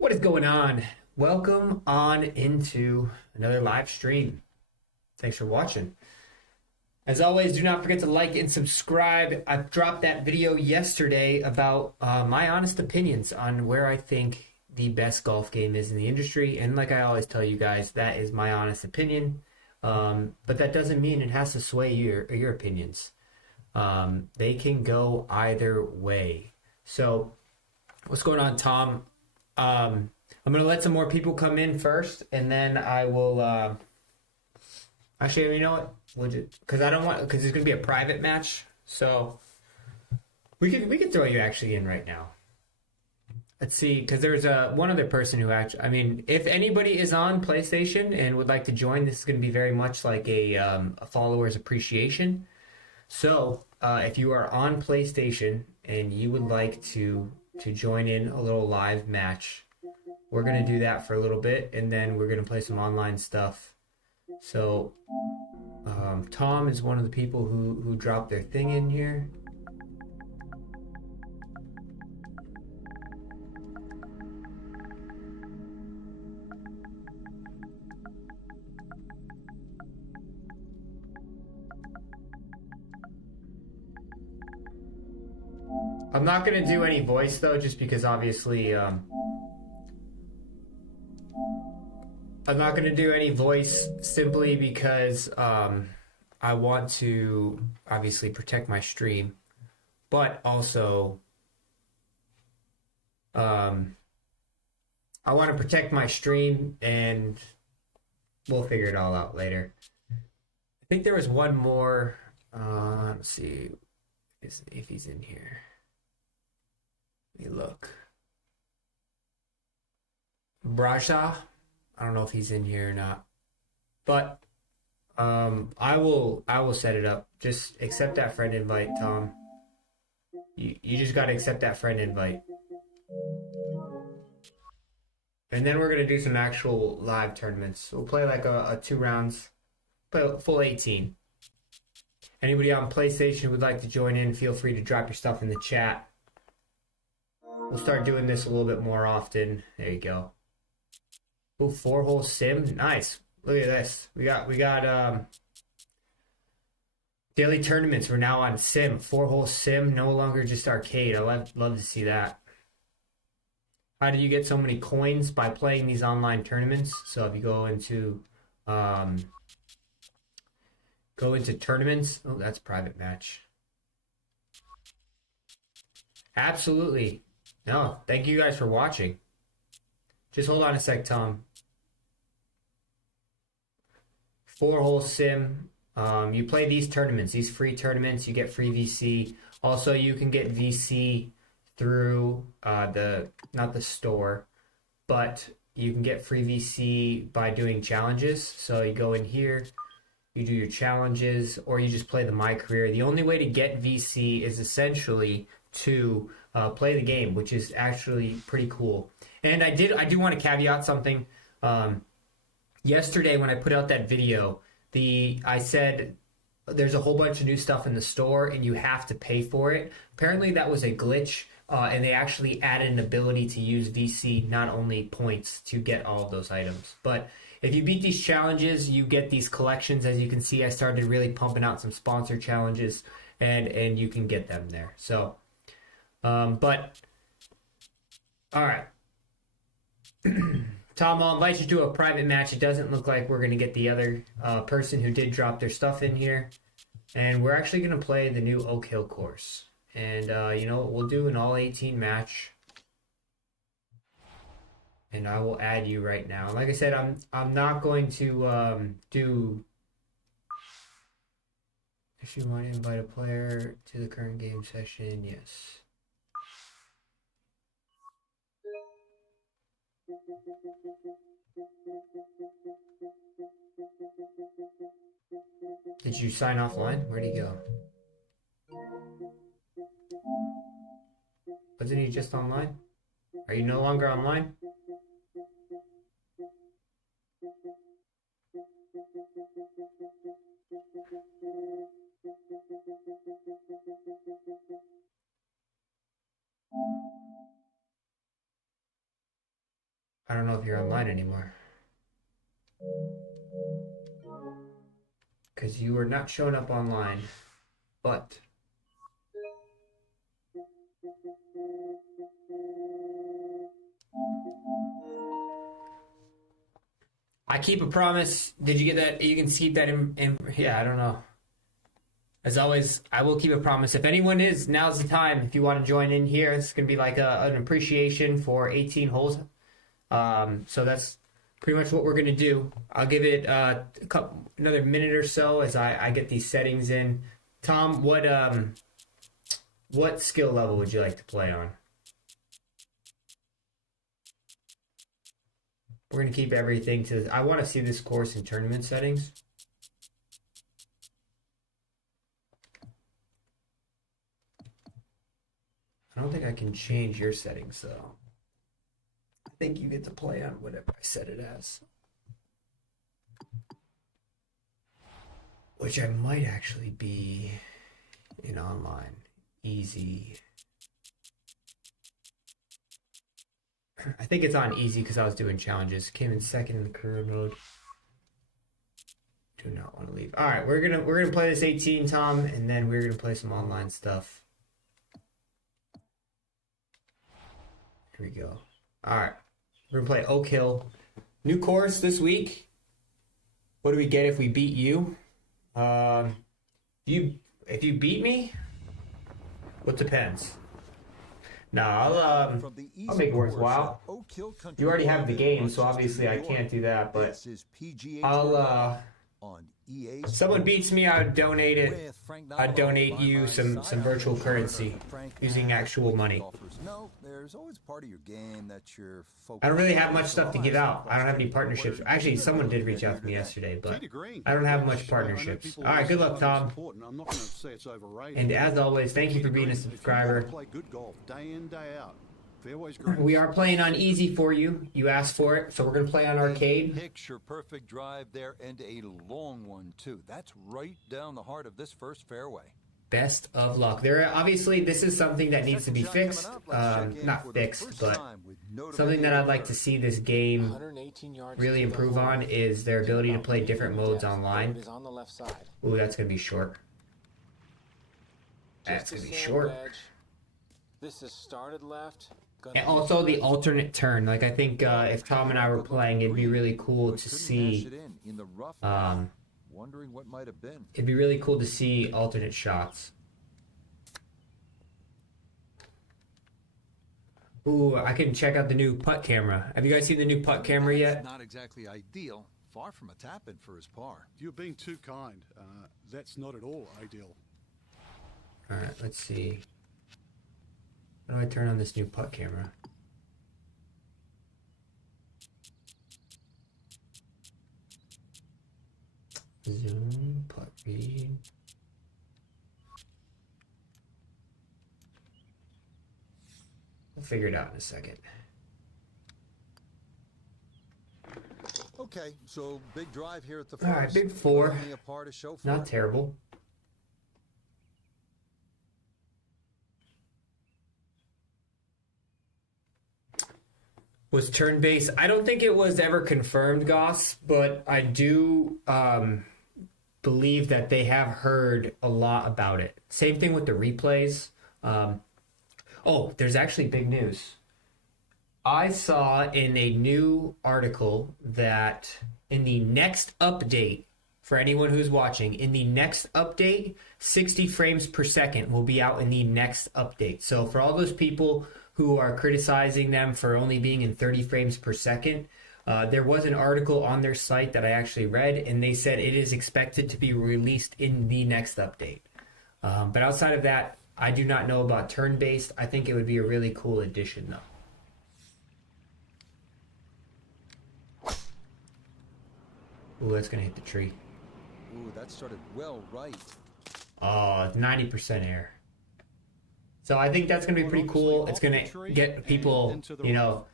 What is going on? Welcome on into another live stream. Thanks for watching. As always, do not forget to like and subscribe. I dropped that video yesterday about my honest opinions on where I think the best golf game is in the industry. And like I always tell you guys, that is my honest opinion. But that doesn't mean it has to sway your opinions. They can go either way. So, what's going on, Tom? I'm gonna let some more people come in first, and then I will. Actually, you know what? Because I don't want, because it's gonna be a private match, so we could throw you actually in right now. Let's see, because there's one other person who actually, I mean, if anybody is on PlayStation and would like to join, this is going to be very much like a follower's appreciation. So, if you are on PlayStation and you would like to join in a little live match, we're gonna do that for a little bit, and then we're gonna play some online stuff. So, Tom is one of the people who dropped their thing in here. I'm not gonna do any voice though, just because obviously I'm not gonna do any voice simply because I want to obviously protect my stream, but also I want to protect my stream, and we'll figure it all out later. I think there was one more. Let's see if he's in here. Let me look. Braja. I don't know if he's in here or not, but I will set it up. Just accept that friend invite, Tom. You just gotta accept that friend invite, and then we're gonna do some actual live tournaments. We'll play like a 2 rounds, play a full 18. Anybody on PlayStation who would like to join in, feel free to drop your stuff in the chat. We'll start doing this a little bit more often. There you go. Ooh, 4-hole sim, nice. Look at this. We got daily tournaments. We're now on sim, 4-hole sim, no longer just arcade. I love to see that. How do you get so many coins? By playing these online tournaments. So if you go into tournaments, oh, that's private match. Absolutely. No, thank you guys for watching. Just hold on a sec, Tom. 4-hole sim. You play these tournaments, these free tournaments. You get free VC. Also, you can get VC through not the store, but you can get free VC by doing challenges. So you go in here, you do your challenges, or you just play the My Career. The only way to get VC is essentially to play the game, which is actually pretty cool. And I do want to caveat something. Yesterday when I put out that video, I said there's a whole bunch of new stuff in the store and you have to pay for it. Apparently that was a glitch, and they actually added an ability to use VC, not only points, to get all of those items. But if you beat these challenges, you get these collections. As you can see, I started really pumping out some sponsor challenges, and you can get them there. So, but all right. Tom, I'll invite you to a private match. It doesn't look like we're going to get the other person who did drop their stuff in here. And we're actually going to play the new Oak Hill course. And you know what? We'll do an all 18 match. And I will add you right now. Like I said, I'm not going to do... If you want to invite a player to the current game session, yes. Did you sign offline? Where'd he go? Wasn't he just online? Are you no longer online? I don't know if you're online anymore. Because you are not showing up online. But I keep a promise. Did you get that? You can see that in yeah, I don't know. As always, I will keep a promise. If anyone is, now's the time. If you want to join in here, it's going to be like an appreciation for 18 holes. So that's pretty much what we're going to do. I'll give it another minute or so as I get these settings in. Tom, what skill level would you like to play on? We're going to keep everything to... I want to see this course in tournament settings. I don't think I can change your settings, though. I think you get to play on whatever I set it as. Which I might actually be in online. Easy. I think it's on easy because I was doing challenges. Came in second in the career mode. Do not want to leave. All right, we're gonna play this 18, Tom, and then we're gonna play some online stuff. Here we go. All right, we're gonna play Oak Hill. New course this week. What do we get if we beat you? If you beat me, what depends. No, I'll make it worthwhile. You already have the game, so obviously I can't do that. But I'll if someone beats me, I would donate it. I'd donate you some virtual currency using actual money. I don't really have much stuff to give out. I don't have any partnerships. Actually, someone did reach out to me yesterday, but I don't have much partnerships. All right, good luck, Tom. And as always, thank you for being a subscriber. We are playing on easy for you. You asked for it, so we're going to play on arcade. Picture perfect drive there and a long one too. That's right down the heart of this first fairway. Best of luck. Obviously, this is something that needs to be fixed. Not fixed, but something that I'd like to see this game really improve on is their ability to play different modes online. Ooh, that's going to be short. That's going to be short. This is started left. And also the alternate turn. Like, I think if Tom and I were playing, it'd be really cool to see. Wondering what might have been. It'd be really cool to see alternate shots. Ooh, I can check out the new putt camera. Have you guys seen the new putt camera yet? Not exactly ideal. Far from a tap-in for his par. You're being too kind. That's not at all ideal. All right, let's see. How do I turn on this new putt camera? Zoom, putt read. We'll figure it out in a second. Okay, so big drive here at the All right, big four. Not terrible. Was turn-based. I don't think it was ever confirmed, Goss, but I do believe that they have heard a lot about it. Same thing with the replays. Oh, there's actually big news. I saw in a new article that in the next update, for anyone who's watching, in the next update, 60 frames per second will be out in the next update. So for all those people who are criticizing them for only being in 30 frames per second, there was an article on their site that I actually read, and they said it is expected to be released in the next update. But outside of that, I do not know about turn-based. I think it would be a really cool addition, though. Ooh, that's going to hit the tree. Ooh, that started well right. Oh, 90% air. So I think that's going to be pretty cool. It's going to get people, you know,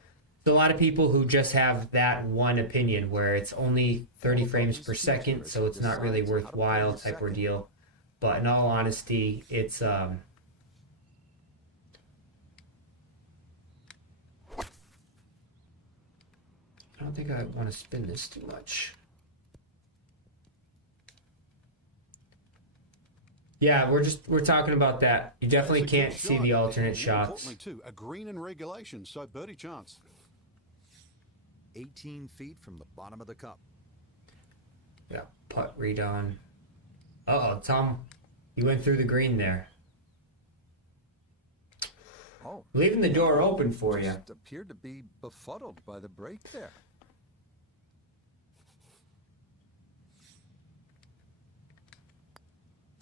there's a lot of people who just have that one opinion where it's only 30 frames per second, so it's not really worthwhile type ordeal. But in all honesty, it's think I want to spin this too much. Yeah, we're talking about that. You definitely That's a can't good see shot. the alternate And more shots. importantly, too, a green in regulation, so birdie chance. 18 feet from the bottom of the cup. Yeah, putt read on. Uh-oh, Tom, you went through the green there. Oh, Leaving the door open for you. just appeared to be befuddled by the break there.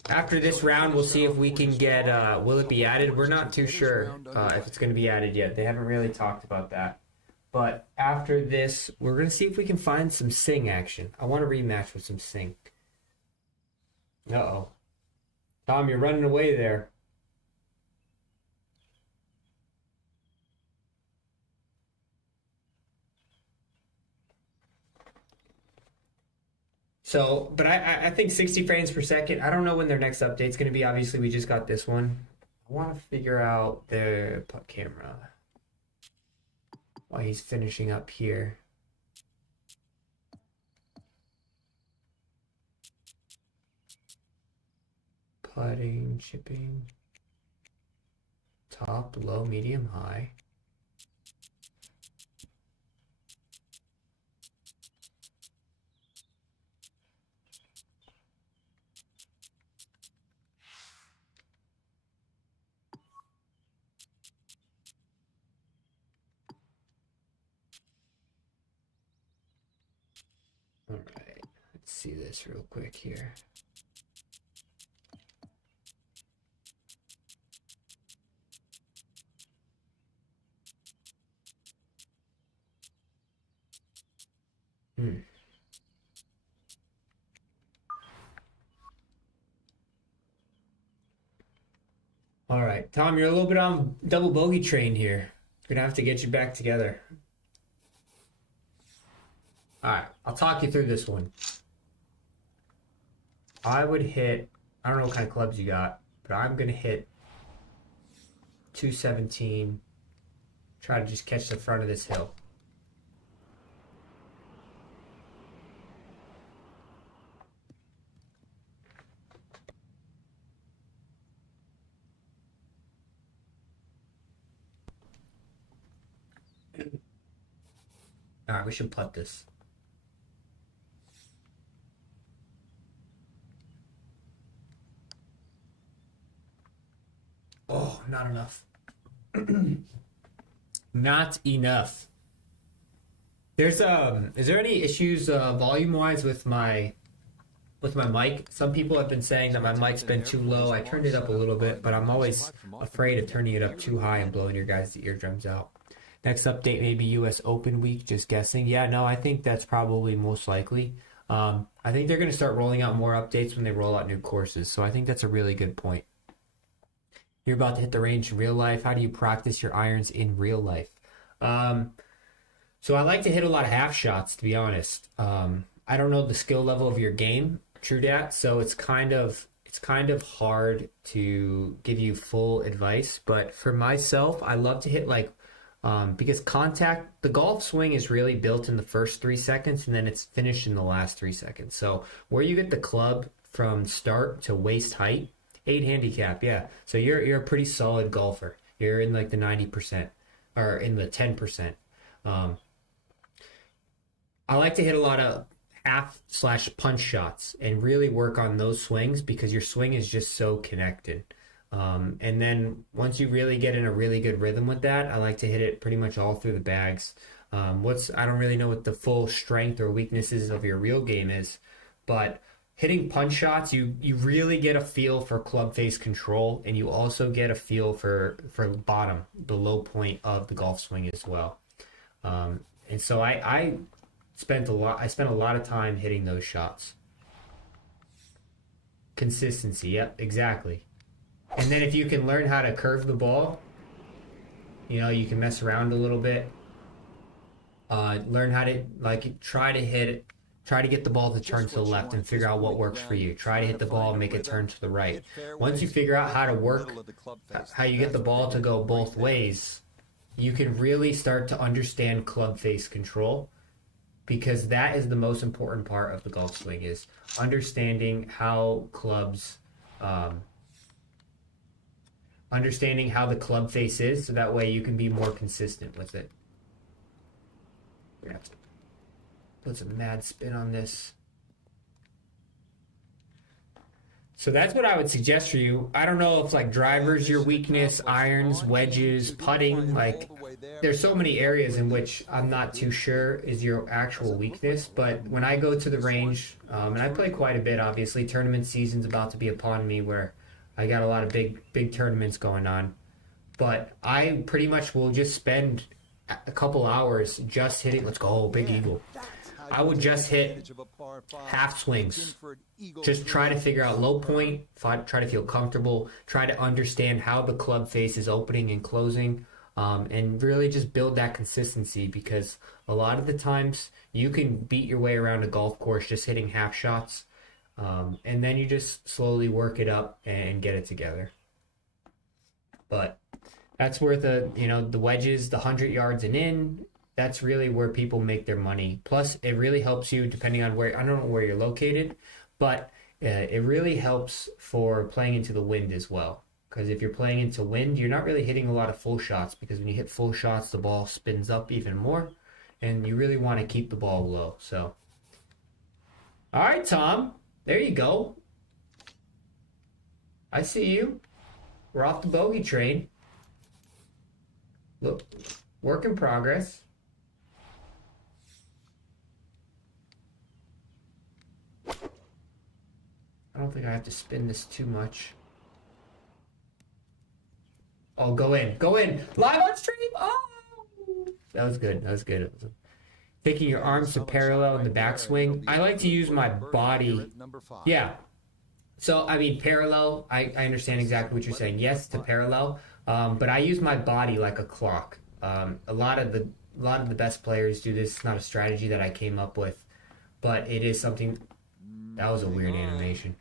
After this round, we'll see if we can get, will it be added? We're not too sure if it's going to be added yet. They haven't really talked about that. But after this, we're going to see if we can find some sing action. I want to rematch with some sing. Uh-oh. Tom, you're running away there. So, but I think 60 frames per second. I don't know when their next update's going to be. Obviously, we just got this one. I want to figure out the putt camera while he's finishing up here. Putting, chipping, top, low, medium, high. All right, let's see this real quick here. All right, Tom, you're a little bit on double bogey train here. Gonna have to get you back together. All right, I'll talk you through this one. I would hit, I don't know what kind of clubs you got, but I'm gonna hit 217. Try to just catch the front of this hill. All right, we should putt this. Oh, not enough. Not enough. There's is there any issues volume wise with my mic? Some people have been saying that my mic's been too low. I turned it up a little bit, but I'm always afraid of turning it up too high and blowing your guys' eardrums out. Next update may be US Open week, just guessing. Yeah, no, I think that's probably most likely. I think they're going to start rolling out more updates when they roll out new courses, so I think that's a really good point. You're about to hit the range in real life. How do you practice your irons in real life? So I like to hit a lot of half shots, to be honest. I don't know the skill level of your game, true dat, so it's kind of hard to give you full advice. But for myself, I love to hit like because the golf swing is really built in the first 3 seconds and then it's finished in the last 3 seconds. So where you get the club from start to waist height, 8 handicap, yeah. So you're a pretty solid golfer. You're in like the 90% or in the 10%. I like to hit a lot of half/punch shots and really work on those swings because your swing is just so connected. And then once you really get in a really good rhythm with that, I like to hit it pretty much all through the bags. I don't really know what the full strength or weaknesses of your real game is, but hitting punch shots, you really get a feel for club face control, and you also get a feel for bottom, the low point of the golf swing as well. And so I spent a lot of time hitting those shots. Consistency, yep, exactly. And then if you can learn how to curve the ball, you can mess around a little bit. Learn how to try to get the ball to turn to the left and figure out what works for you. Try to hit the ball and make it turn to the right. Once you figure out how to work, how you get the ball to go both ways, you can really start to understand club face control. because that is the most important part of the golf swing, is understanding how clubs, understanding how the club face is, so that way you can be more consistent with it. We're gonna have to put some mad spin on this. So that's what I would suggest for you. I don't know if like drivers your weakness, irons, wedges, putting, like there's so many areas in which I'm not too sure is your actual weakness. But when I go to the range, and I play quite a bit, obviously tournament season's about to be upon me where I got a lot of big tournaments going on. But I pretty much will just spend a couple hours just hitting, let's go, big eagle. I would just hit half swings. Just try to figure out low point, try to feel comfortable, try to understand how the club face is opening and closing, and really just build that consistency, because a lot of the times you can beat your way around a golf course just hitting half shots, and then you just slowly work it up and get it together. But that's where the wedges, the 100 yards and in, that's really where people make their money. Plus, it really helps you depending on where, I don't know where you're located, but it really helps for playing into the wind as well. Because if you're playing into wind, you're not really hitting a lot of full shots, because when you hit full shots, the ball spins up even more, and you really want to keep the ball low. So, all right, Tom, there you go. I see you. We're off the bogey train. Look, work in progress. I don't think I have to spin this too much. Oh, go in. Go in. Live on stream. Oh! That was good. That was good. Taking your arms to parallel in the backswing. I like to use my body. Yeah. So, I mean, parallel, I understand exactly what you're saying. Yes, to parallel. But I use my body like a clock. A lot of the best players do this. It's not a strategy that I came up with, but it is something. That was a weird animation.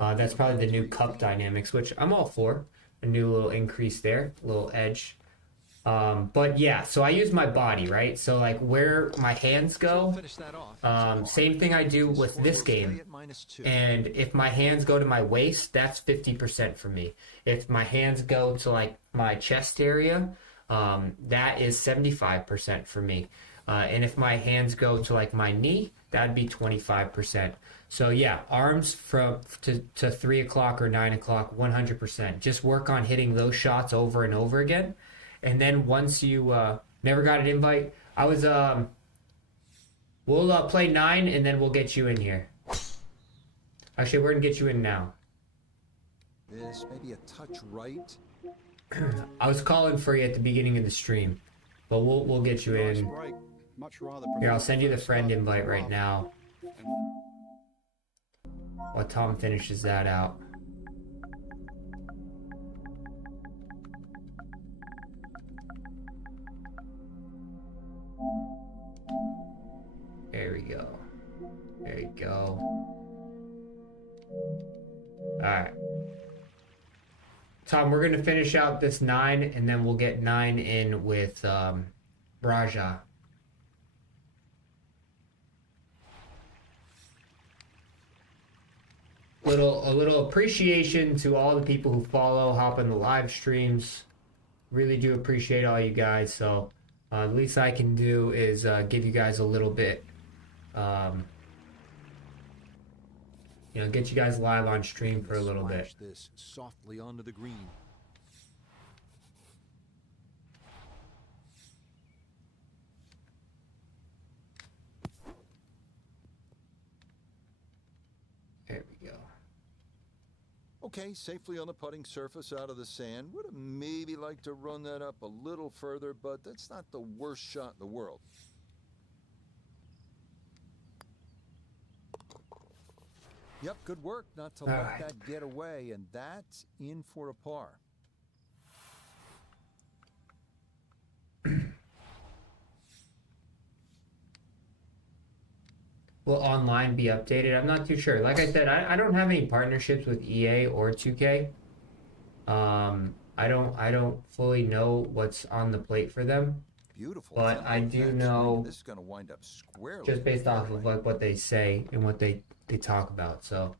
That's probably the new cup dynamics, which I'm all for. A new little increase there, a little edge. But yeah, so I use my body, right? So like where my hands go, same thing I do with this game. And if my hands go to my waist, that's 50% for me. If my hands go to like my chest area, that is 75% for me. And if my hands go to like my knee, that'd be 25%. So yeah, arms to 3 o'clock or 9 o'clock, 100%. Just work on hitting those shots over and over again. And then once you never got an invite, I was we'll play 9 and then we'll get you in here. Actually, we're gonna get you in now. This maybe a touch right. I was calling for you at the beginning of the stream, but we'll get you in. Here, I'll send you the friend invite right now. While Tom finishes that out. There we go. There you go. Alright. Tom, we're going to finish out this 9, and then we'll get 9 in with Raja. A little appreciation to all the people who follow, hop in the live streams. Really do appreciate all you guys. So the least I can do is give you guys a little bit, get you guys live on stream for a little bit. This softly onto the green. There we go. Okay, safely on the putting surface out of the sand. Would have maybe liked to run that up a little further, but that's not the worst shot in the world. Yep, good work not to let that get away, and that's in for a par. Will online be updated? I'm not too sure. Like I said, I don't have any partnerships with EA or 2K. I don't fully know what's on the plate for them. beautiful. But tempo I do backswing, know, and this is going to wind up squarely. just based in the off of fairway. like what they say and what they talk about. So,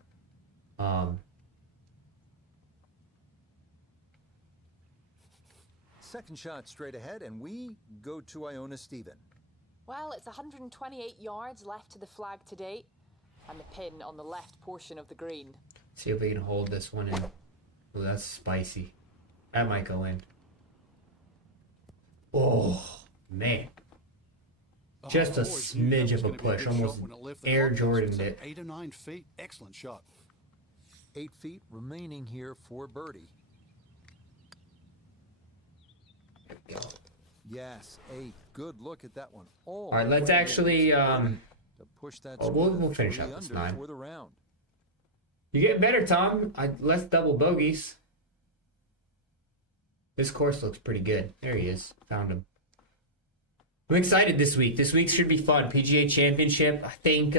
Second shot straight ahead, and we go to Iona Stephen. Well, it's 128 yards left to the flag to date, and the pin on the left portion of the green. see if we can hold this one in. Oh, that's spicy. That might go in. Oh, man. Just a always knew that smidge was of a gonna be push. good Almost shot when it left the Air contest. Jordaned It's it. 8 or 9 feet. Excellent shot. 8 feet remaining here for birdie. There we go. Yes, a good look at that one. All right, let's the way actually, to birdie to push that oh, score to we'll finish 3 out this under 9. for the round. You're getting better, Tom. Less double bogeys. This course looks pretty good. There he is. Found him. I'm excited this week. This week should be fun. PGA Championship. I think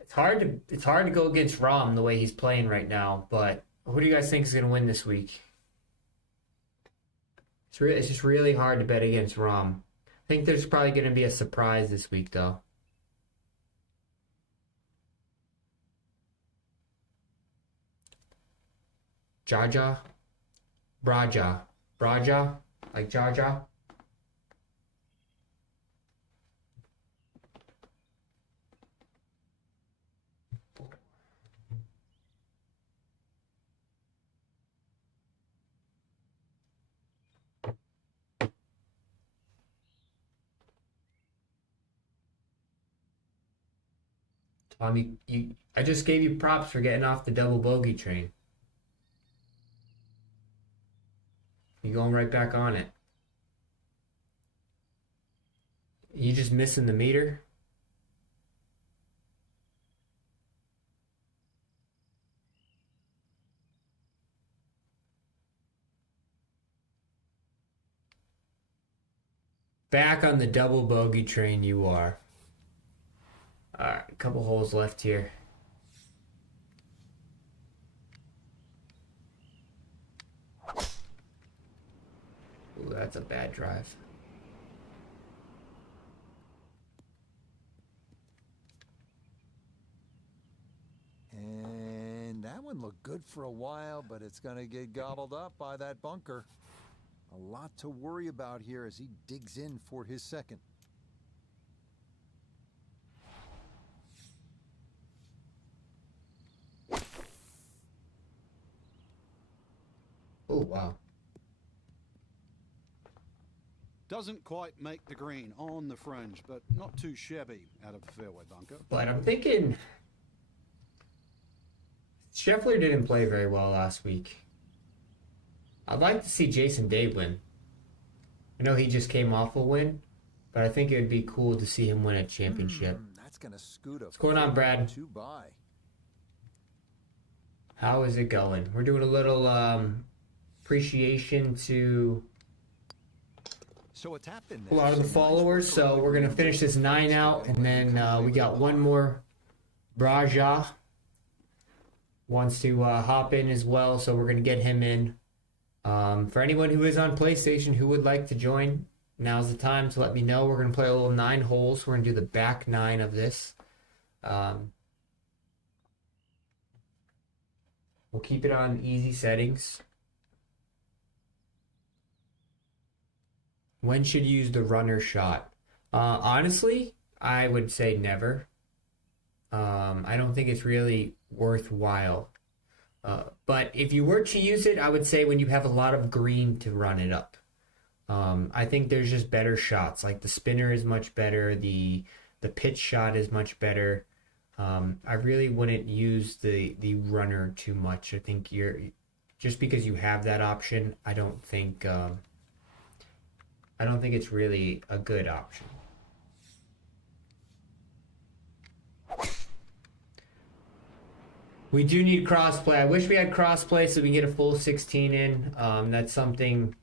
it's hard to go against Rahm the way he's playing right now. But who do you guys think is going to win this week? It's just really hard to bet against Rahm. I think there's probably going to be a surprise this week, though. Jaja, Braja, like Jaja. Tom, I just gave you props for getting off the double bogey train. You're going right back on it. You just missing the meter? Back on the double bogey train you are. Alright, a couple holes left here. Ooh, that's a bad drive. And that one looked good for a while, but it's going to get gobbled up by that bunker. A lot to worry about here as he digs in for his second. Oh, wow. Doesn't quite make the green on the fringe, but not too shabby out of the fairway bunker. But I'm thinking Scheffler didn't play very well last week. I'd like to see Jason Day win. I know he just came off a win, but I think it would be cool to see him win a championship. That's going to scoot up. What's going on, Brad? 2 by. How is it going? We're doing a little appreciation to So a tap in a lot of the followers. So we're going to finish this 9 out, and then we got one more. Braja wants to hop in as well, so we're going to get him in. For anyone who is on PlayStation who would like to join, now's the time to let me know. We're going to play a little 9 holes. We're going to do the back 9 of this. We'll keep it on easy settings. When should you use the runner shot? Honestly, I would say never. I don't think it's really worthwhile. But if you were to use it, I would say when you have a lot of green to run it up. I think there's just better shots. Like the spinner is much better. The pitch shot is much better. I really wouldn't use the runner too much. I think just because you have that option, I don't think it's really a good option. We do need crossplay. I wish we had crossplay so we can get a full 16 in. That's something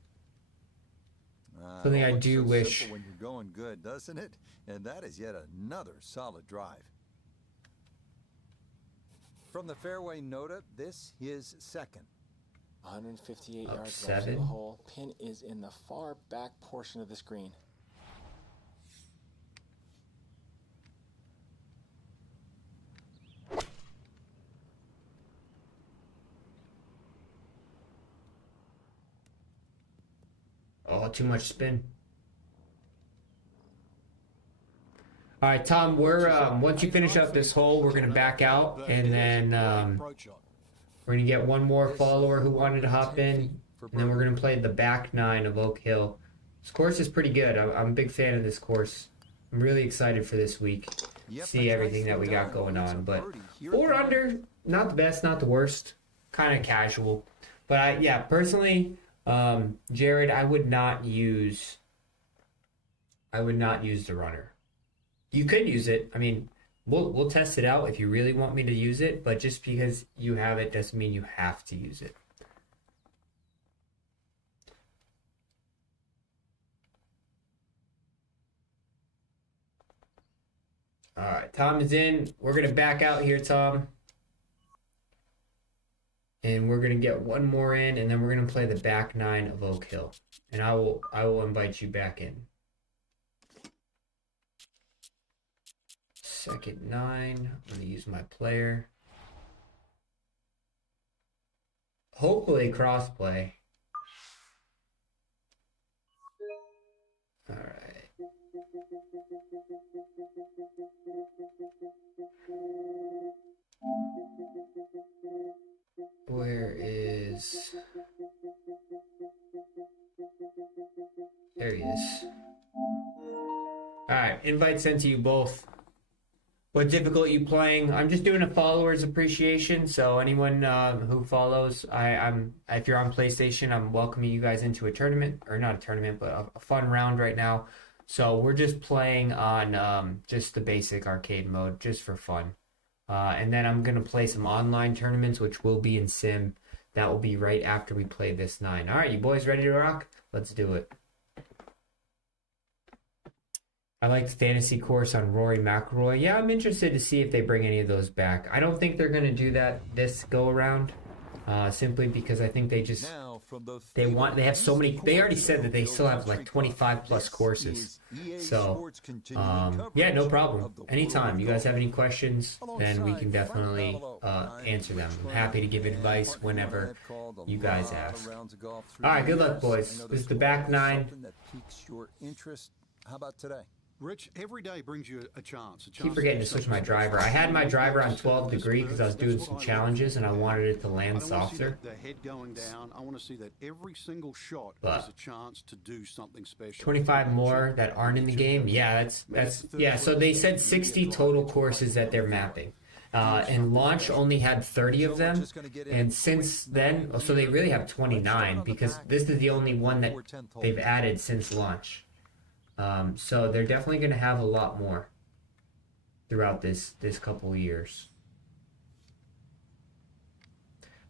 I looks do so wish. simple when you're going good, doesn't it? And that is yet another solid drive. From the fairway Nota, this is second. 158 Up yards left to 7. the hole. Pin is in the far back portion of this green. Oh, too much spin. All right, Tom, we're once you finish up this hole, we're gonna back out, and then we're gonna get one more follower who wanted to hop in, and then we're gonna play the back 9 of Oak Hill. This course is pretty good. I'm a big fan of this course. I'm really excited for this week. See everything that we got going on, but 4 under, not the best, not the worst, kind of casual. But yeah, personally, Jared, I would not use the runner. You could use it. I mean, we'll test it out if you really want me to use it, but just because you have it doesn't mean you have to use it. All right, Tom is in. We're going to back out here, Tom. And we're going to get one more in, and then we're going to play the back 9 of Oak Hill. And I will invite you back in. Second 9. I'm going to use my player. Hopefully crossplay. All right. Where is... There he is. Alright, invite sent to you both. What difficulty you playing? I'm just doing a followers appreciation, so anyone who follows, if you're on PlayStation, I'm welcoming you guys into a tournament, or not a tournament, but a fun round right now. So we're just playing on just the basic arcade mode, just for fun. And then I'm going to play some online tournaments, which will be in Sim. That will be right after we play this 9. All right, you boys ready to rock? Let's do it. I like the fantasy course on Rory McIlroy. Yeah, I'm interested to see if they bring any of those back. I don't think they're going to do that this go around, simply because I think they just they have so many. They already said that they still have like 25 plus courses. So yeah, no problem. Anytime you guys have any questions, then we can definitely answer them. I'm happy to give advice whenever you guys ask. All right, good luck, boys. This is the back 9. How about today? Rich, every day brings you a chance. Keep forgetting to switch my driver. I had my driver on 12 degree because I was doing some challenges and I wanted it to land softer. The head going down. I want to see that every single shot is a chance to do something special. 25 more that aren't in the game. Yeah, that's yeah. So they said 60 total courses that they're mapping. And launch only had 30 of them, and since then, so they really have 29 because this is the only one that they've added since launch. So they're definitely going to have a lot more throughout this couple years.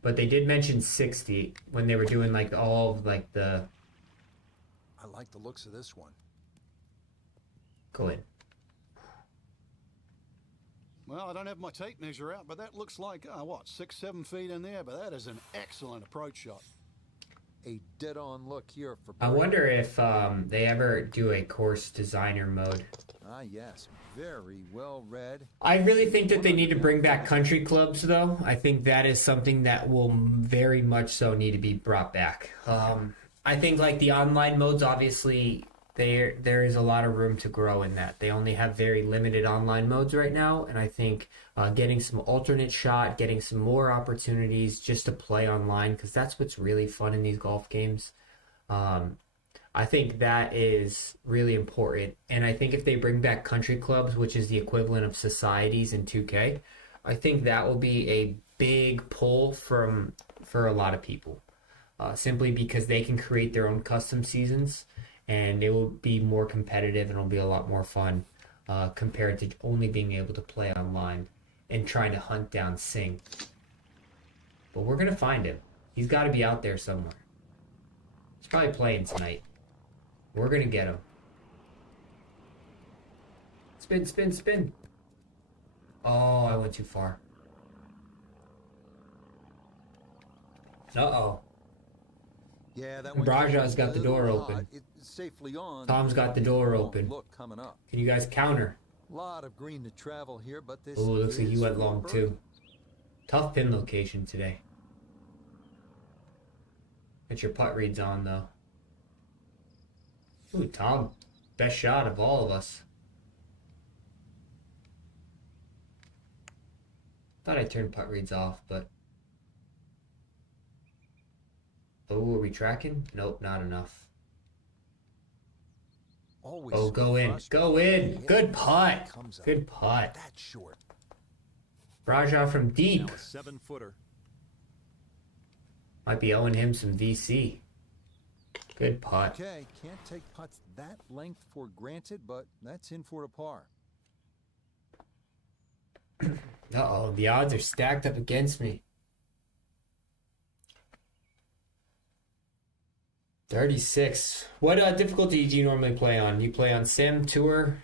But they did mention 60 when they were doing like all of like the... I like the looks of this one. Go in. Well, I don't have my tape measure out, but that looks like, what, 6-7 feet in there? But that is an excellent approach shot. A dead-on look here for... I wonder if they ever do a course designer mode. Ah, yes. Very well read. I really think that they need to bring back country clubs, though. I think that is something that will very much so need to be brought back. I think, like, the online modes, obviously, there is a lot of room to grow in that. They only have very limited online modes right now, and I think getting some alternate shot, getting some more opportunities just to play online, because that's what's really fun in these golf games. I think that is really important, and I think if they bring back country clubs, which is the equivalent of societies in 2K, I think that will be a big pull for a lot of people, simply because they can create their own custom seasons, and it will be more competitive and it'll be a lot more fun compared to only being able to play online and trying to hunt down Singh. But we're going to find him. He's got to be out there somewhere. He's probably playing tonight. We're going to get him. Spin, spin, spin. Oh, I went too far. Uh-oh. Yeah, that Braja's got the door open. It's safely on. Tom's got the door open. Look coming up. Can you guys counter? Lot of green to travel here, but this. Oh, looks like you is went for long birdie. too. Tough pin location today. Get your putt reads on though. Ooh, Tom, best shot of all of us. Thought I turned putt reads off, but. Oh, are we tracking? Nope, not enough. Always Oh, so go in. frustrating. Go in. Yeah, Good putt. comes up Good putt. that short. Braja from deep. Now a 7-footer. Might be owing him some VC. Good putt. Okay, can't take putts that length for granted, but that's in for a par. Uh-oh, the odds are stacked up against me. 36. What difficulty do you normally play on? You play on Sim, Tour,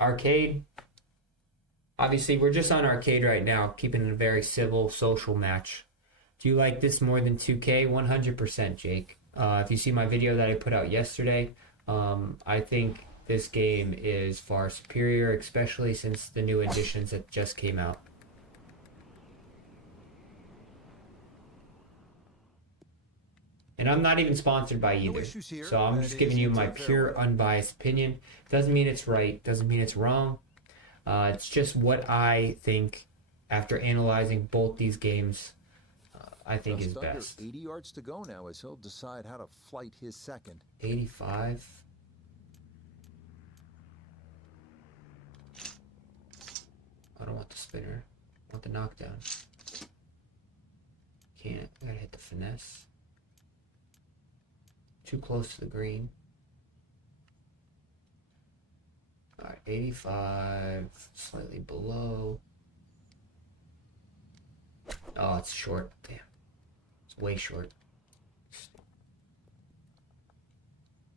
Arcade? Obviously, we're just on Arcade right now, keeping it a very civil, social match. Do you like this more than 2K? 100%, Jake. If you see my video that I put out yesterday, I think this game is far superior, especially since the new additions that just came out. And I'm not even sponsored by either. issues here. So I'm That just is giving you into my the pure, fairway. unbiased opinion. Doesn't mean it's right. Doesn't mean it's wrong. It's just what I think after analyzing both these games, I think is Just under best. 80 yards to go now as he'll decide how to flight his second. 85. I don't want the spinner. I want the knockdown. Can't. I gotta hit the finesse. Too close to the green. Alright, 85. Slightly below. Oh, it's short. Damn. It's way short.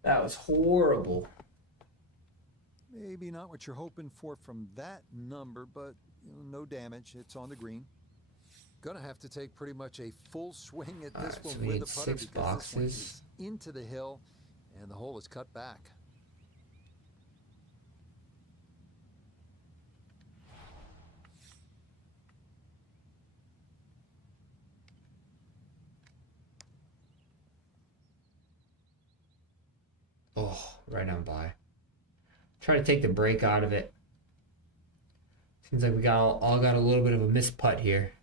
That was horrible. Maybe not what you're hoping for from that number, but no damage. It's on the green. Gonna have to take pretty much a full swing at this Alright, one so we with need the putter 6 because this one boxes. is into the hill and the hole is cut back. Oh, right on by. Try to take the break out of it. Seems like we got all got a little bit of a missed putt here.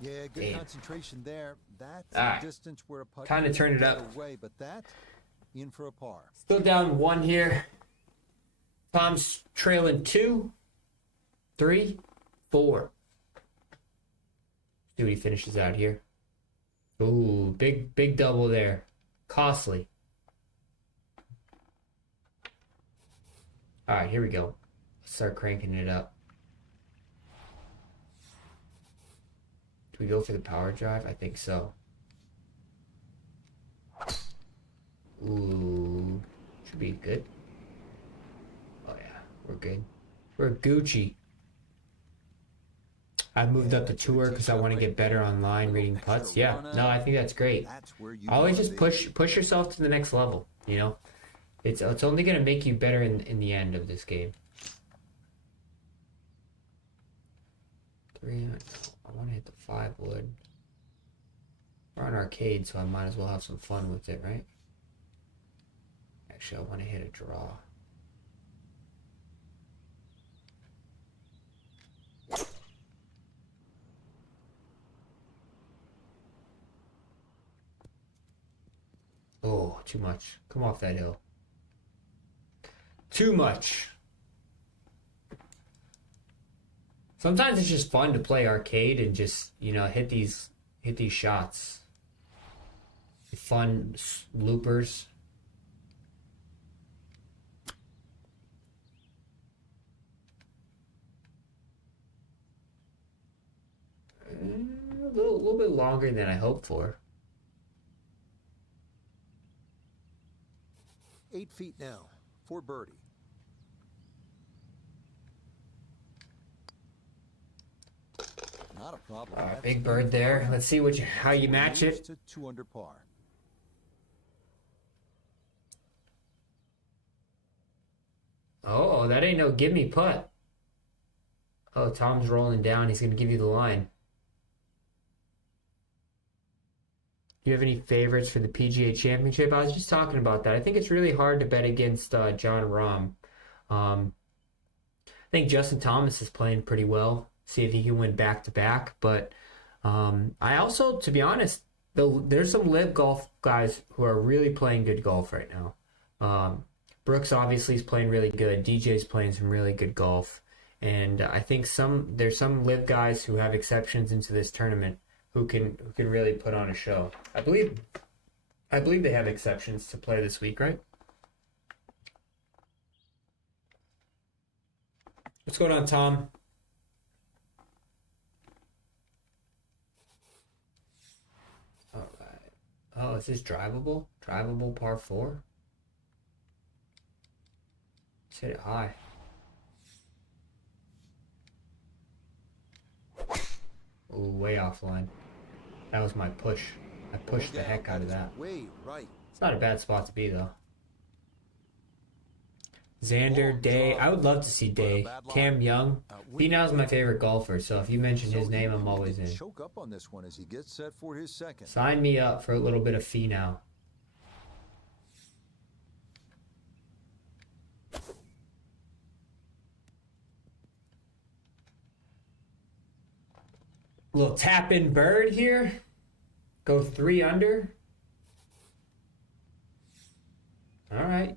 Yeah, good Damn. concentration there. That's Alright. a distance where a putt Kinda can turned it get up. away, but that in for a par. Still down 1 here. Tom's trailing 2, 3, 4. See what he finishes out here. Ooh, big double there. Costly. Alright, here we go. Let's start cranking it up. Do we go for the power drive? I think so. Ooh. Should be good. Oh yeah, we're good. We're Gucci. I moved up to tour because I want to get better online reading putts. Yeah, no, I think that's great. That's where you Always wanna just be. push yourself to the next level. You know, it's only gonna make you better in the end of this game. 3. I want to hit the 5 wood. We're on arcade, so I might as well have some fun with it, right? Actually, I want to hit a draw. Oh, too much. Come off that hill. Too much. Sometimes it's just fun to play arcade and just, you know, hit these shots. Fun loopers. A little bit longer than I hoped for. 8 feet now for birdie. Not a problem. All right, That's big bird there. Let's see how you match it. To 2 under par. Oh, that ain't no gimme putt. Oh, Tom's rolling down. He's going to give you the line. Do you have any favorites for the PGA Championship? I was just talking about that. I think it's really hard to bet against John Rahm. I think Justin Thomas is playing pretty well. See if he can win back-to-back. But I also, to be honest, there's some live golf guys who are really playing good golf right now. Brooks obviously is playing really good. DJ's playing some really good golf. And I think there's some live guys who have exceptions into this tournament who can really put on a show. I believe they have exceptions to play this week, right? What's going on, Tom? All right. Oh, is this drivable? Drivable par 4? Let's hit it high. Ooh, way offline. That was my push. I pushed the heck out of that. Way right. It's not a bad spot to be, though. Xander, Day. I would love to see Day. Cam Young. Finau's my favorite golfer, so if you mention his name, I'm always in. Choke up on this one as he gets set for his second. Sign me up for a little bit of Finau. Little tap-in bird here. Go 3 under. All right.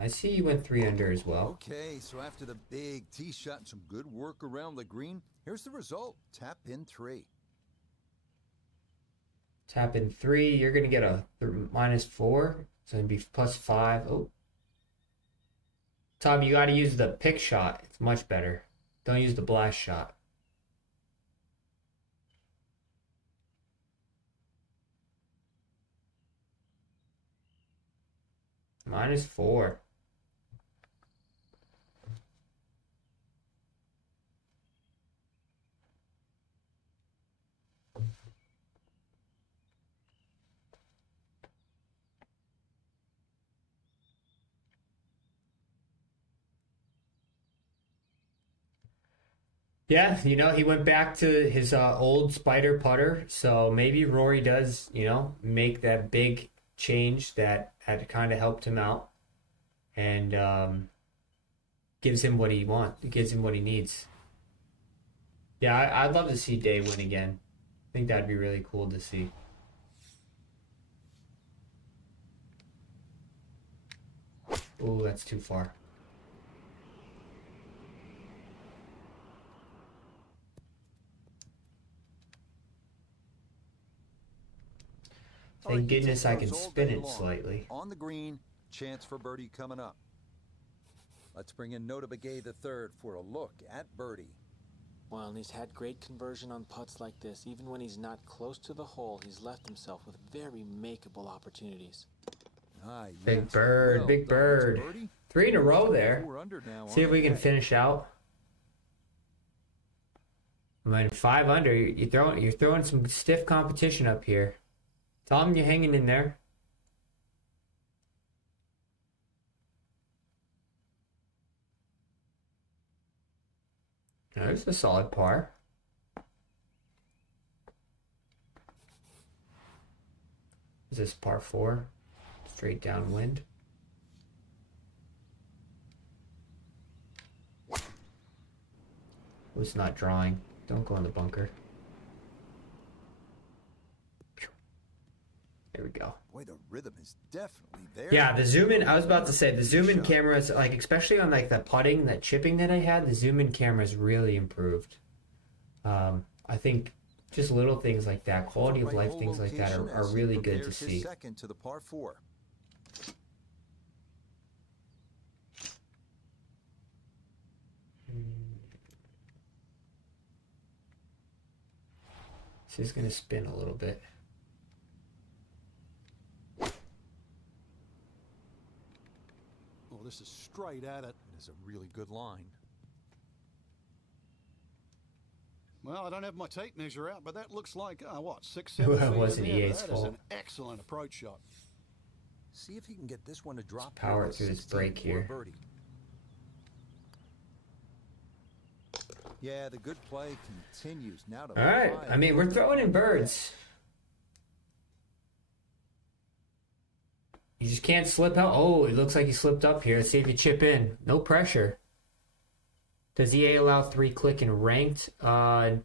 I see you went 3 under as well. Okay, so after the big tee shot and some good work around the green, here's the result. Tap in 3. Tap in 3. You're going to get a -4. So it'd be +5. Oh. Tom, you got to use the pick shot. It's much better. Don't use the blast shot. -4. Yeah, he went back to his old spider putter, so maybe Rory does, make that big change that had kind of helped him out and gives him what he wants, gives him what he needs. Yeah, I'd love to see Day win again. I think that'd be really cool to see. Ooh, that's too far. Thank goodness I can spin it slightly. On the green, chance for birdie coming up. Let's bring in Nota Begay the third for a look at birdie. Well, and he's had great conversion on putts like this. Even when he's not close to the hole, he's left himself with very makeable opportunities. Big bird, big bird. 3 in a row there. See if we can finish out. I mean, 5 under. You're throwing some stiff competition up here. Tom, you hanging in there. There's a solid par. Is this par 4? Straight downwind. Was not drawing. Don't go in the bunker. There we go. Boy, the rhythm is definitely there. Yeah, the zoom in, I was about to say, the zoom in cameras, like, especially on like that putting, that chipping that I had, the zoom in cameras really improved. I think just little things like that, quality of life things like that are really good to see. Second to the par 4. This is going to spin a little bit. Well, this is straight at it. It is a really good line. Well, I don't have my tape measure out, but that looks like, what, 6, 7 Well, it feet wasn't in there, EA's but that is fault. an excellent approach shot. See if he can get this one to drop. Power here through this 16 break for here. birdie. Yeah, the good play continues now to. All right. I mean, we're throwing in birds. You just can't slip out. Oh, it looks like he slipped up here. Let's see if you chip in. No pressure. Does EA allow 3-click and ranked? No.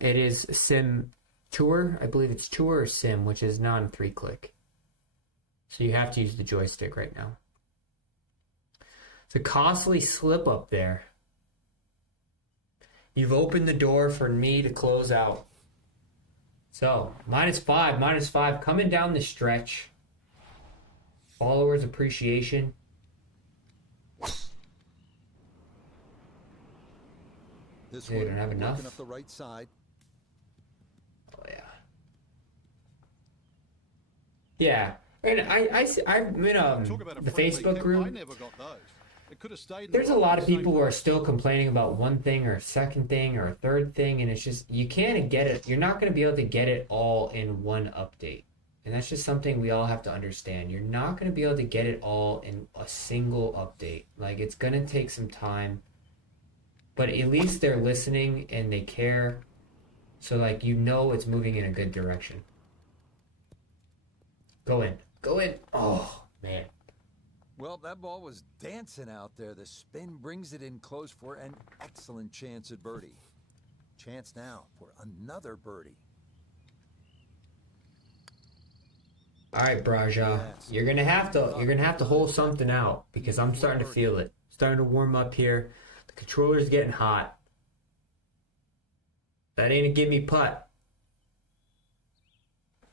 It is Sim Tour. I believe it's Tour or Sim, which is non-3-click. So you have to use the joystick right now. It's a costly slip up there. You've opened the door for me to close out. So, -5, coming down the stretch. Followers appreciation. This They one don't have enough. working up the right side. Oh, yeah. Yeah. And I'm in Talk about a the friendly Facebook kick. I group. never got those. It could have stayed in There's the a lot rough of the same people who are way. still complaining about one thing or a second thing or a third thing, and it's just, you can't get it. You're not going to be able to get it all in one update. And that's just something we all have to understand. You're not going to be able to get it all in a single update. Like, it's going to take some time. But at least they're listening and they care. So, like, you know it's moving in a good direction. Go in. Go in. Oh, man. Well, that ball was dancing out there. The spin brings it in close for an excellent chance at birdie. Chance now for another birdie. All right, Braja, Yes. you're gonna have to hold something out because I'm starting to feel it. Starting to warm up here. The controller's getting hot. That ain't a gimme putt.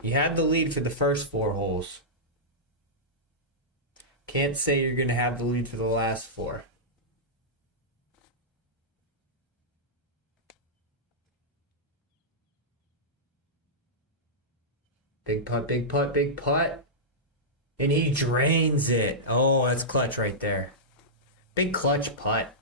You had the lead for the first 4 holes. Can't say you're gonna have the lead for the last 4. Big putt, big putt, big putt. And he drains it. Oh, that's clutch right there. Big clutch putt.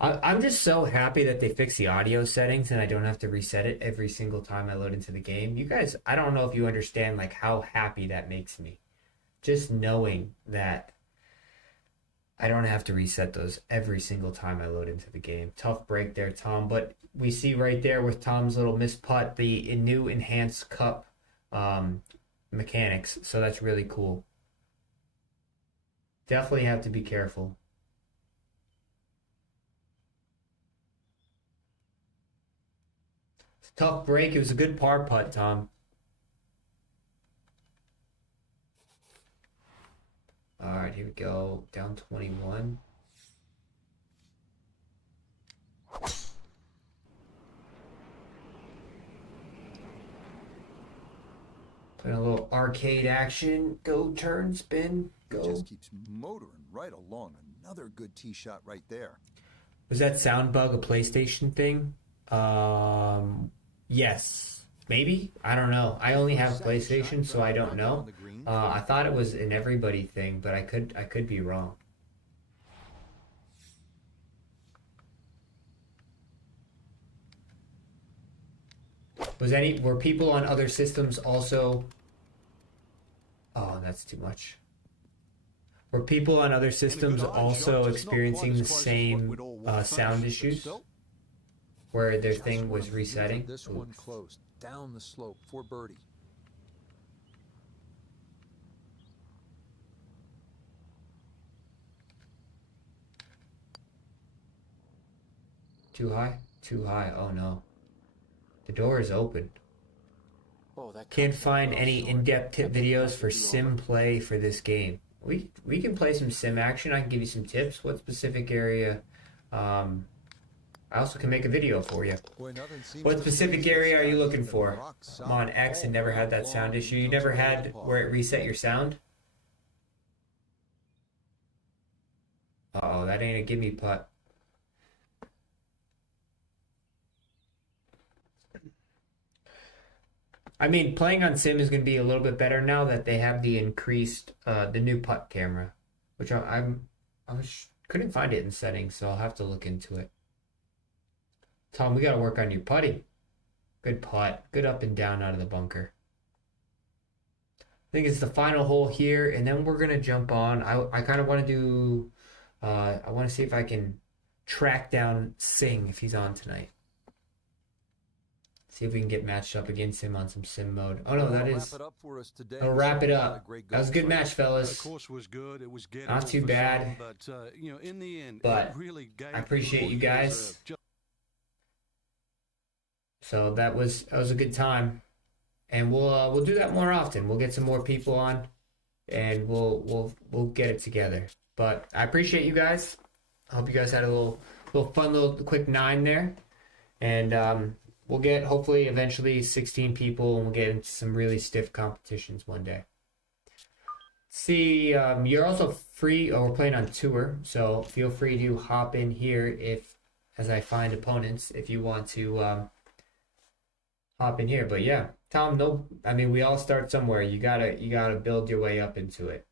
I'm just so happy that they fixed the audio settings and I don't have to reset it every single time I load into the game. You guys, I don't know if you understand like how happy that makes me. Just knowing that I don't have to reset those every single time I load into the game. Tough break there, Tom. But we see right there with Tom's little missed putt, the new enhanced cup mechanics. So that's really cool. Definitely have to be careful. It's a tough break. It was a good par putt, Tom. All right, here we go. Down 21. Playing a little arcade action. Go, turn, spin, He go. just keeps motoring right along. Another good tee shot right there. Was that sound bug a PlayStation thing? Yes. Maybe? I don't know. I only have PlayStation, so I don't know. I thought it was an everybody thing, but I could be wrong. Were people on other systems also? Oh, that's too much. Were people on other systems also experiencing the same sound issues, where their thing was resetting? This one close down the slope for birdie. Too high? Too high. Oh no. The door is open. Oh, that Can't comes find well any short. in-depth tip That did videos not for do you sim over. play for this game. We can play some sim action. I can give you some tips. What specific area? I also can make a video for you. Boy, nothing seems What to specific phase area this are you guy. looking He's for? been rock I'm on solid X and all never had that round sound long. issue. You Comes never away with had the par. where it reset your sound? Uh-oh, that ain't a gimme putt. I mean, playing on sim is going to be a little bit better now that they have the increased, the new putt camera, which couldn't find it in settings, so I'll have to look into it. Tom, we got to work on your putting. Good putt. Good up and down out of the bunker. I think it's the final hole here, and then we're going to jump on. I kind of want to do... I want to see if I can track down Singh if he's on tonight. See if we can get matched up against him on some sim mode. Oh no, that is... I'll wrap it up. That was a good match, fellas. The course was good. It was not too bad. But you know, in the end, but it really gave I appreciate you guys. So that was a good time, and we'll do that more often. We'll get some more people on, and we'll get it together. But I appreciate you guys. I hope you guys had a little fun little quick 9 there, and we'll get hopefully eventually 16 people, and we'll get into some really stiff competitions one day. See, you're also free. Oh, we're playing on tour, so feel free to hop in here as I find opponents if you want to. Hop in here, but yeah, Tom. No, I mean we all start somewhere. You gotta build your way up into it.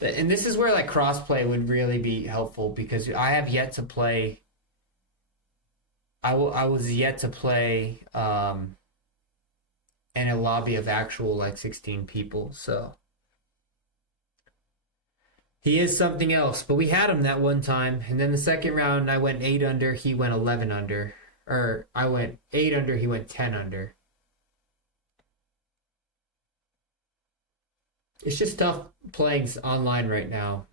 And this is where like crossplay would really be helpful because I have yet to play. I was yet to play in a lobby of actual like 16 people, so. He is something else, but we had him that one time, and then the second round I went 8 under, he went 11 under, or I went 8 under, he went 10 under. It's just tough playing online right now,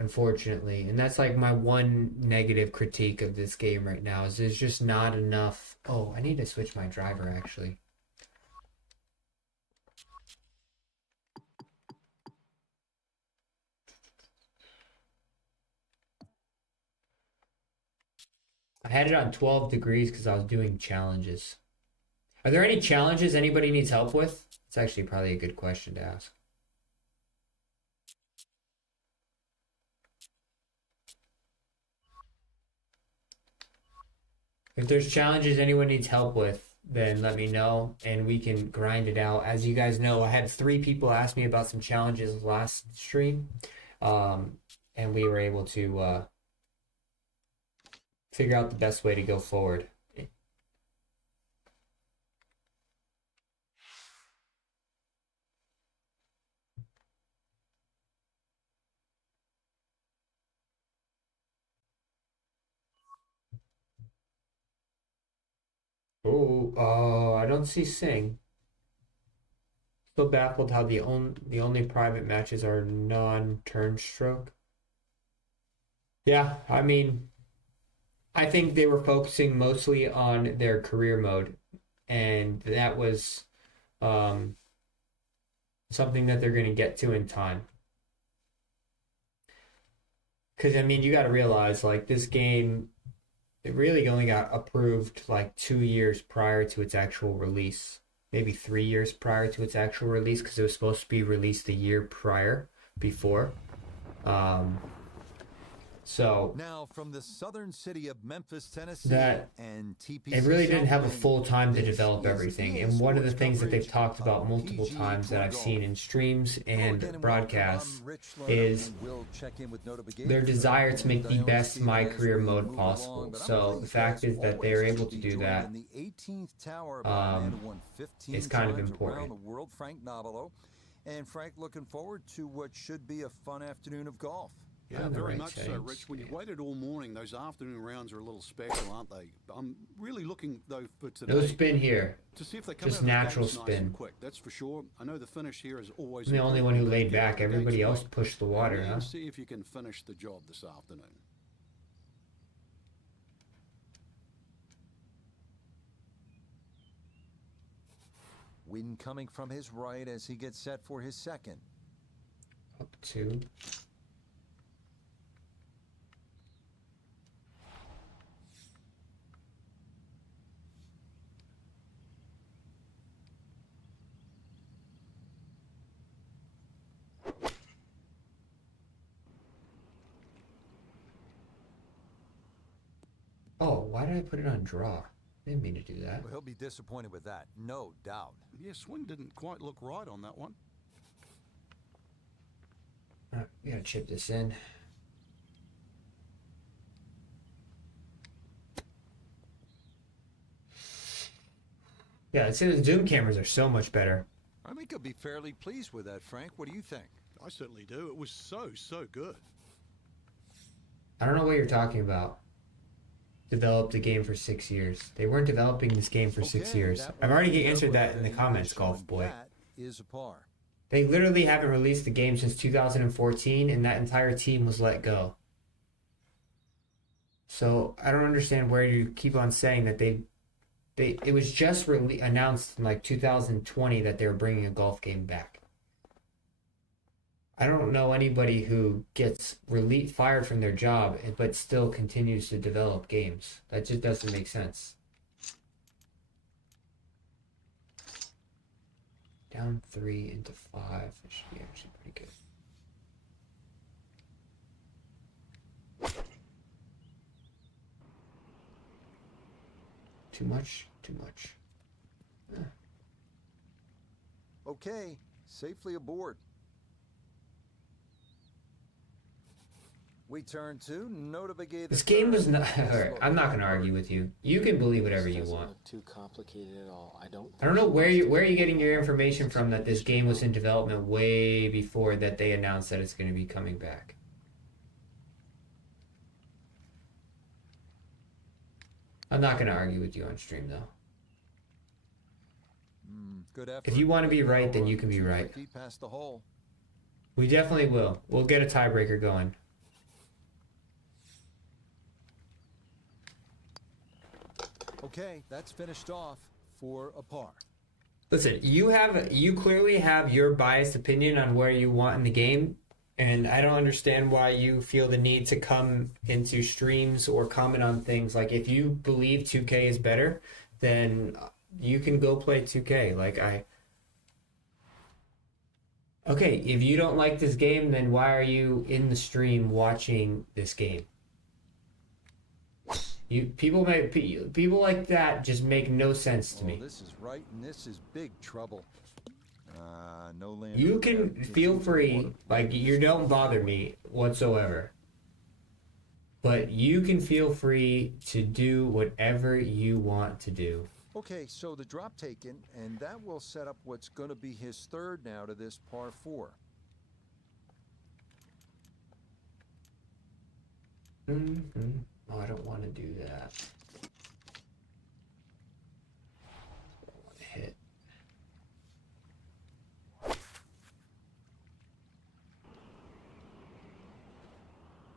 unfortunately, and that's like my one negative critique of this game right now is there's just not enough. Oh, I need to switch my driver actually. I had it on 12 degrees because I was doing challenges. Are there any challenges anybody needs help with? It's actually probably a good question to ask. If there's challenges anyone needs help with, then let me know and we can grind it out. As you guys know, I had 3 people ask me about some challenges last stream, and we were able to figure out the best way to go forward. Oh, I don't see Singh. Still baffled how the only private matches are non-turn stroke. Yeah, I mean, I think they were focusing mostly on their career mode, and that was something that they're going to get to in time. Because, I mean, you got to realize, like, this game, it really only got approved, like, 2 years prior to its actual release. Maybe 3 years prior to its actual release, because it was supposed to be released the year before. So now from the southern city of Memphis, Tennessee, that and TPC it really didn't have a Southwind, full time to this develop is everything. EA And one of the Sports things that they've coverage talked about of multiple PGA times that Tour I've Golf. seen in streams and Hello again, broadcasts welcome. I'm Rich Lerner, is and we'll check in with notifications their desire to make the and best Dion's My as Career we mode move possible. along, but I'm So the pleased, fact as is that they are always, able to to be do joined that. in the 18th tower by a man who won 15 is kind of times important. around the world, Frank Nobilo. And Frank, looking forward to what should be a fun afternoon of golf. Yeah, On the very right much so, change. Rich. When you've waited all morning, those afternoon rounds are a little special, aren't they? I'm really looking, though, for today. No spin here. To see if they come Just out of the natural gates nice spin. and quick, that's for sure. I know the finish here is always I'm the only one who laid back. Everybody else pushed the water, and huh? see if you can finish the job this afternoon. Wind coming from his right as he gets set for his second. Up 2. Oh, why did I put it on draw? Didn't mean to do that. Well, he'll be disappointed with that, no doubt. Yeah, swing didn't quite look right on that one. All We gotta chip this in. Yeah, I'd say the zoom cameras are so much better. I think I'll be fairly pleased with that, Frank. What do you think? I certainly do. It was so good. I don't know what you're talking about. Developed the game for 6 years. They weren't developing this game for 6 Okay, years. that I've was already the answered that number in the that comments, you Golf mentioned. Boy. That is a par. They literally haven't released the game since 2014, and that entire team was let go. So I don't understand where you keep on saying that it was just announced in like 2020 that they were bringing a golf game back. I don't know anybody who gets fired from their job but still continues to develop games. That just doesn't make sense. Down 3 into 5. That should be actually pretty good. Too much? Too much. Okay, safely aboard. We turn to Notificated. This game was not. Alright, I'm not gonna argue with you. You can believe whatever This you doesn't want. look too complicated at all. I don't know where are you getting your information from that this game was in development way before that they announced that it's going to be coming back. I'm not going to argue with you on stream though. Good effort. If you want to be right, then you can be right. Feet past the hole. We definitely will. We'll get a tiebreaker going. Okay, that's finished off for a par. Listen, you clearly have your biased opinion on where you want in the game, and I don't understand why you feel the need to come into streams or comment on things. Like, if you believe 2K is better, then you can go play 2K. Okay, if you don't like this game, then why are you in the stream watching this game? People like that just make no sense to me. This is right, and this is big trouble. No land. You can feel free, like, you don't bother me whatsoever. But you can feel free to do whatever you want to do. Okay, so the drop taken, and that will set up what's going to be his third now to this par 4. Oh, I don't want to do that. I want to hit.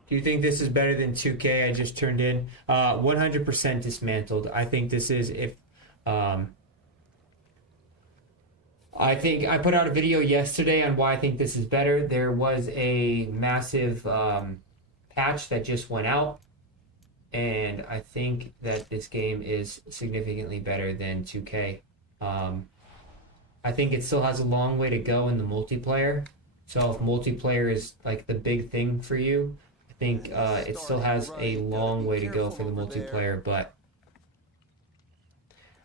Do you think this is better than 2K I just turned in? 100% dismantled. I think this is I think I put out a video yesterday on why I think this is better. There was a massive patch that just went out, and I think that this game is significantly better than 2K. I think it still has a long way to go in the multiplayer. So if multiplayer is like the big thing for you, I think it still has a long way to go for the multiplayer, but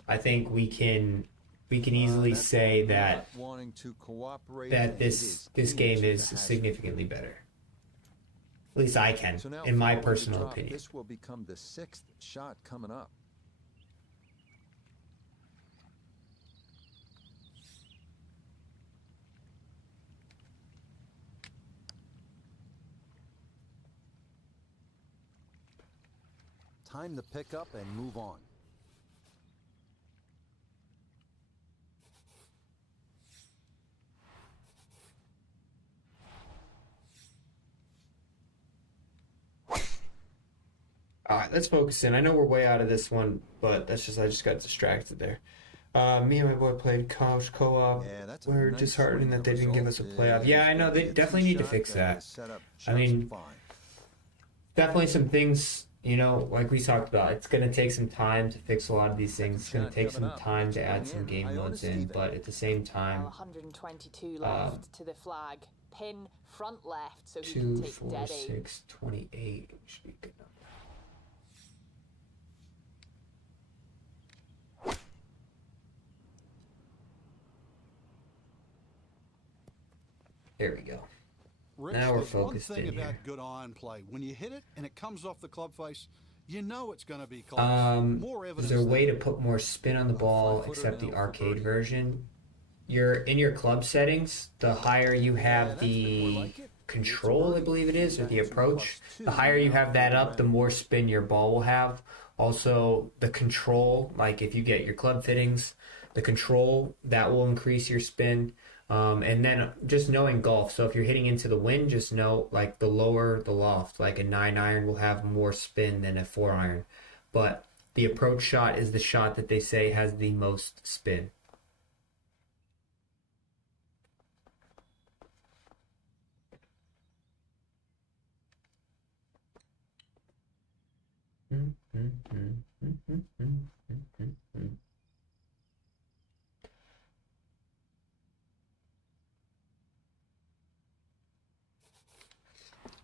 I think we can easily say that this game is significantly better. At least I can, in my personal opinion. This will become the 6th shot coming up. Time to pick up and move on. All right, let's focus in. I know we're way out of this one, but I just got distracted there. Me and my boy played college co-op. Yeah, We're disheartened that they didn't give us a playoff. Yeah, I know. They definitely need to fix that. I mean, definitely some things, like we talked about. It's going to take some time to fix a lot of these things. It's going to take some time to add some game modes in, but at the same time... 122 left to the flag. Pin front left so he 2, can take 4, dead 6, 28 should be a good number. There we go. Rich, Now we're there's one focused thing in about here. good iron play. When you hit it and it comes off the club face, you know it's going to be close. More Is evidence there a way to than put more spin on the ball 5-footer except the now for arcade birdie. version? You're in your club settings, the higher you have that's a bit more the like it. control, It's I birdie. believe it is, or the Back to approach, +2 the higher you now have that for the up, the round. more spin your ball will have. Also, the control, like if you get your club fittings, the control, that will increase your spin. And then just knowing golf. So if you're hitting into the wind, just know like the lower the loft, like a 9-iron will have more spin than a 4-iron. But the approach shot is the shot that they say has the most spin.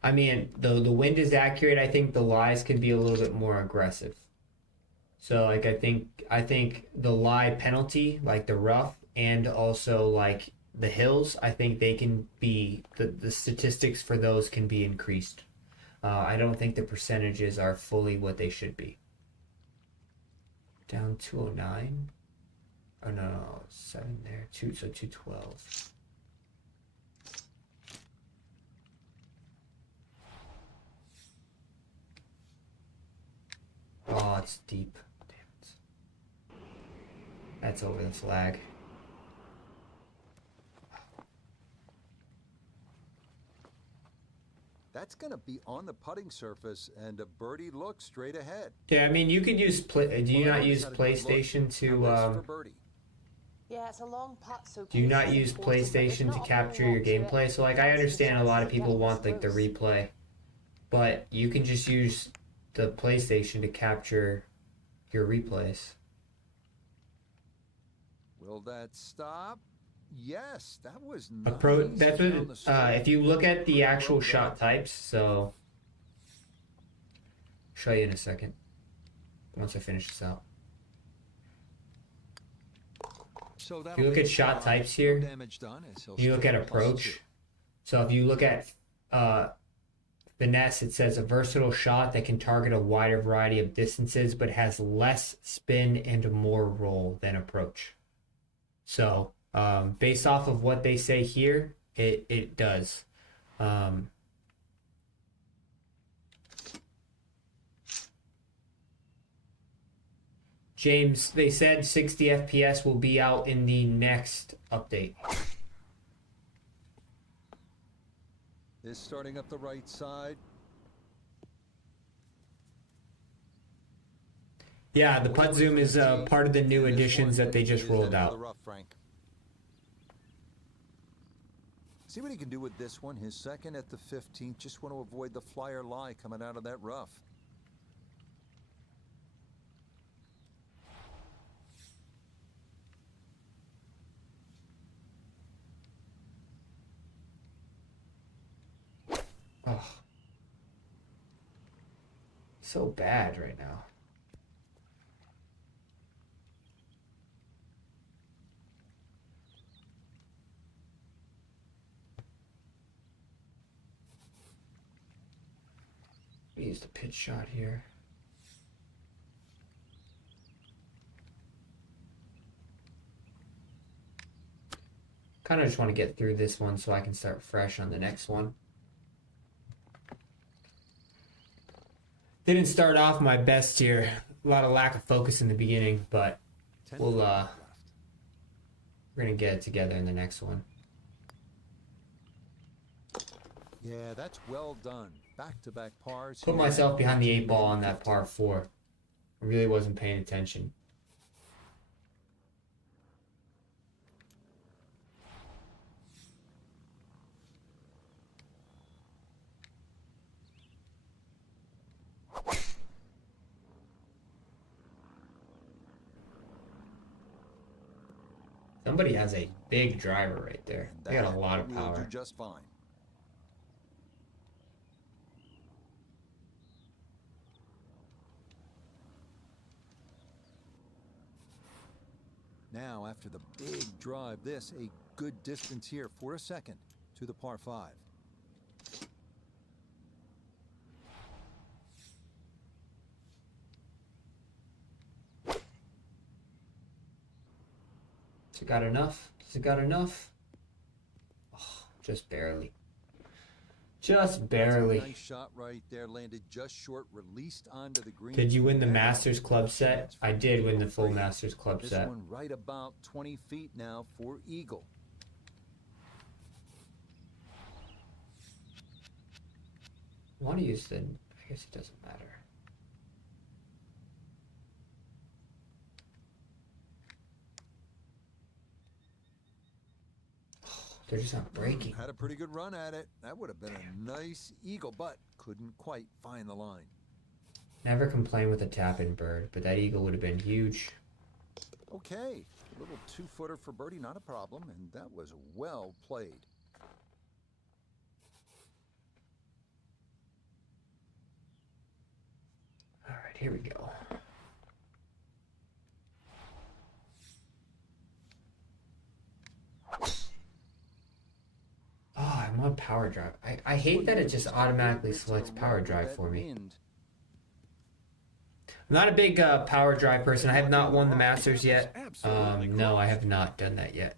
I mean, the wind is accurate. I think the lies can be a little bit more aggressive. So like I think the lie penalty, like the rough, and also like the hills, I think they can be the statistics for those can be increased. I don't think the percentages are fully what they should be. Down 209. Oh no, 7 there. 212. Oh, it's deep. Damn it. That's over the flag. That's going to be on the putting surface, and a birdie look straight ahead. Yeah, I mean, you could use play. Do you Well, not he's use had a good look. PlayStation Now to? this for birdie. Yeah, it's a long putt, so Do you pace not is use important, but there's PlayStation not to a whole capture lot your to it. gameplay? So, like, I Fancy the understand a lot of chances of people getting want this like the close. replay, but you can just use the PlayStation to capture your replays. Will that stop? Yes, that was Approach. nice That's down the what. slope. If you look at the Pretty actual well shot done. types, so show you in a second. Once I finish this out. So If you look at shot types here, no damage done, as he'll you look stay at at +2. approach. So if you look at finesse, it says a versatile shot that can target a wider variety of distances, but has less spin and more roll than approach. So based off of what they say here, it does. James, they said 60 FPS will be out in the next update. Is starting up the right side. Yeah, the putt zoom is part of the new And this additions one that they just is rolled headed for out. the rough, Frank. See what he can do with this one. His second at the 15th. Just want to avoid the flyer lie coming out of that rough. Oh, so bad right now. We used a pitch shot here. Kind of just want to get through this one so I can start fresh on the next one. Didn't start off my best here. A lot of lack of focus in the beginning, but we'll we're gonna get it together in the next one. Yeah, that's well done. Back-to-back pars. Put here. myself behind the 8 ball on that par 4. I really wasn't paying attention. Somebody has a big driver right there. They got a lot of Will power. do just fine. Now, after the big drive, this a good distance here for a second to the par 5. Has it got enough? Has it got enough? Oh, just barely. Just barely. Nice shot right there, landed just short, released onto the green. Did you win the Masters Club set? I did win the full Masters Club This set. one right about 20 feet now for eagle. I want to use the... I guess it doesn't matter. They're just not breaking. Had a pretty good run at it. That would have been a nice eagle, but couldn't quite find the line. Never complain with a tap-in bird, but that eagle would have been huge. Okay, a little 2-footer for birdie, not a problem, and that was well played. All right, here we go. Oh, I'm on power drive. I hate that it just automatically selects power drive for me. I'm not a big power drive person. I have not won the Masters yet. No, I have not done that yet.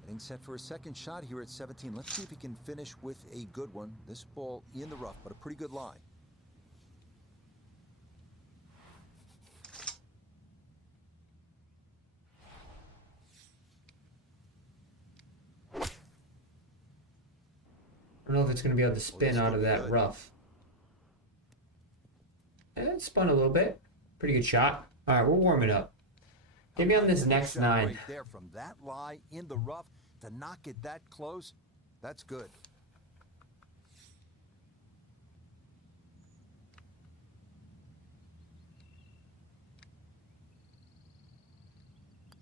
Getting set for a second shot here at 17. Let's see if he can finish with a good one. This ball in the rough, but a pretty good lie. I don't know if it's going to be able to spin out of that rough. It spun a little bit. Pretty good shot. All right, we're warming up. Maybe on this next 9. Right there from that lie in the rough to knock it that close. That's good.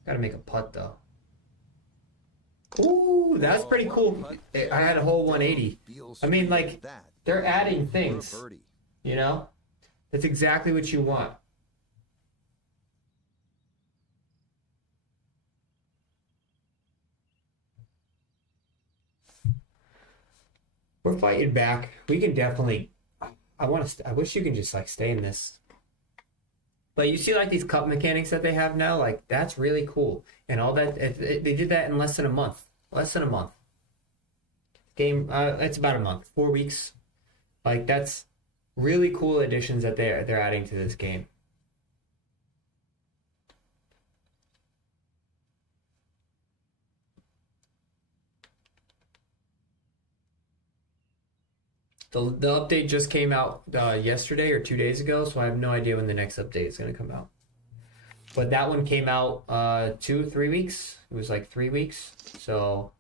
Got to make a putt though. Ooh, that's pretty cool. I had a whole 180. I mean, like, they're adding things, you know? That's exactly what you want. We're fighting back. We can definitely... I wish you can just, like, stay in this. But you see, like, these cup mechanics that they have now? Like, that's really cool. And all that... They did that in less than a month. Less than a month. Game... it's about a month. 4 weeks. Like, that's really cool additions that they're adding to this game. The update just came out yesterday or 2 days ago, so I have no idea when the next update is going to come out. But that one came out 3 weeks. It was like 3 weeks. So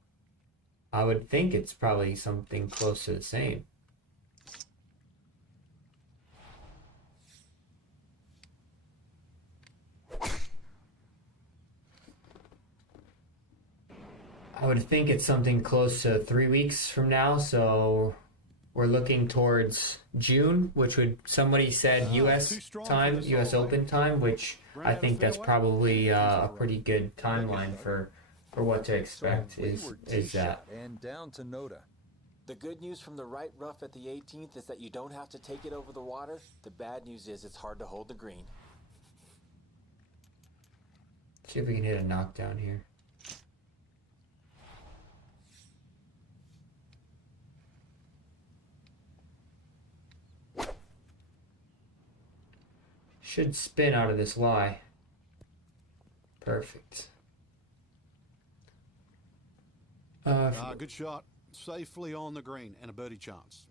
I would think it's probably something close to the same. I would think it's something close to 3 weeks from now, so we're looking towards June, which would, somebody said US time, US Open time, which I think that's probably a pretty good timeline for what to expect is that. And down to Noda. The good news from the right rough at the 18th is that you don't have to take it over the water. The bad news is it's hard to hold the green. See if we can hit a knockdown here. Should spin out of this lie. Perfect. Good shot. Safely on the green and a birdie chance.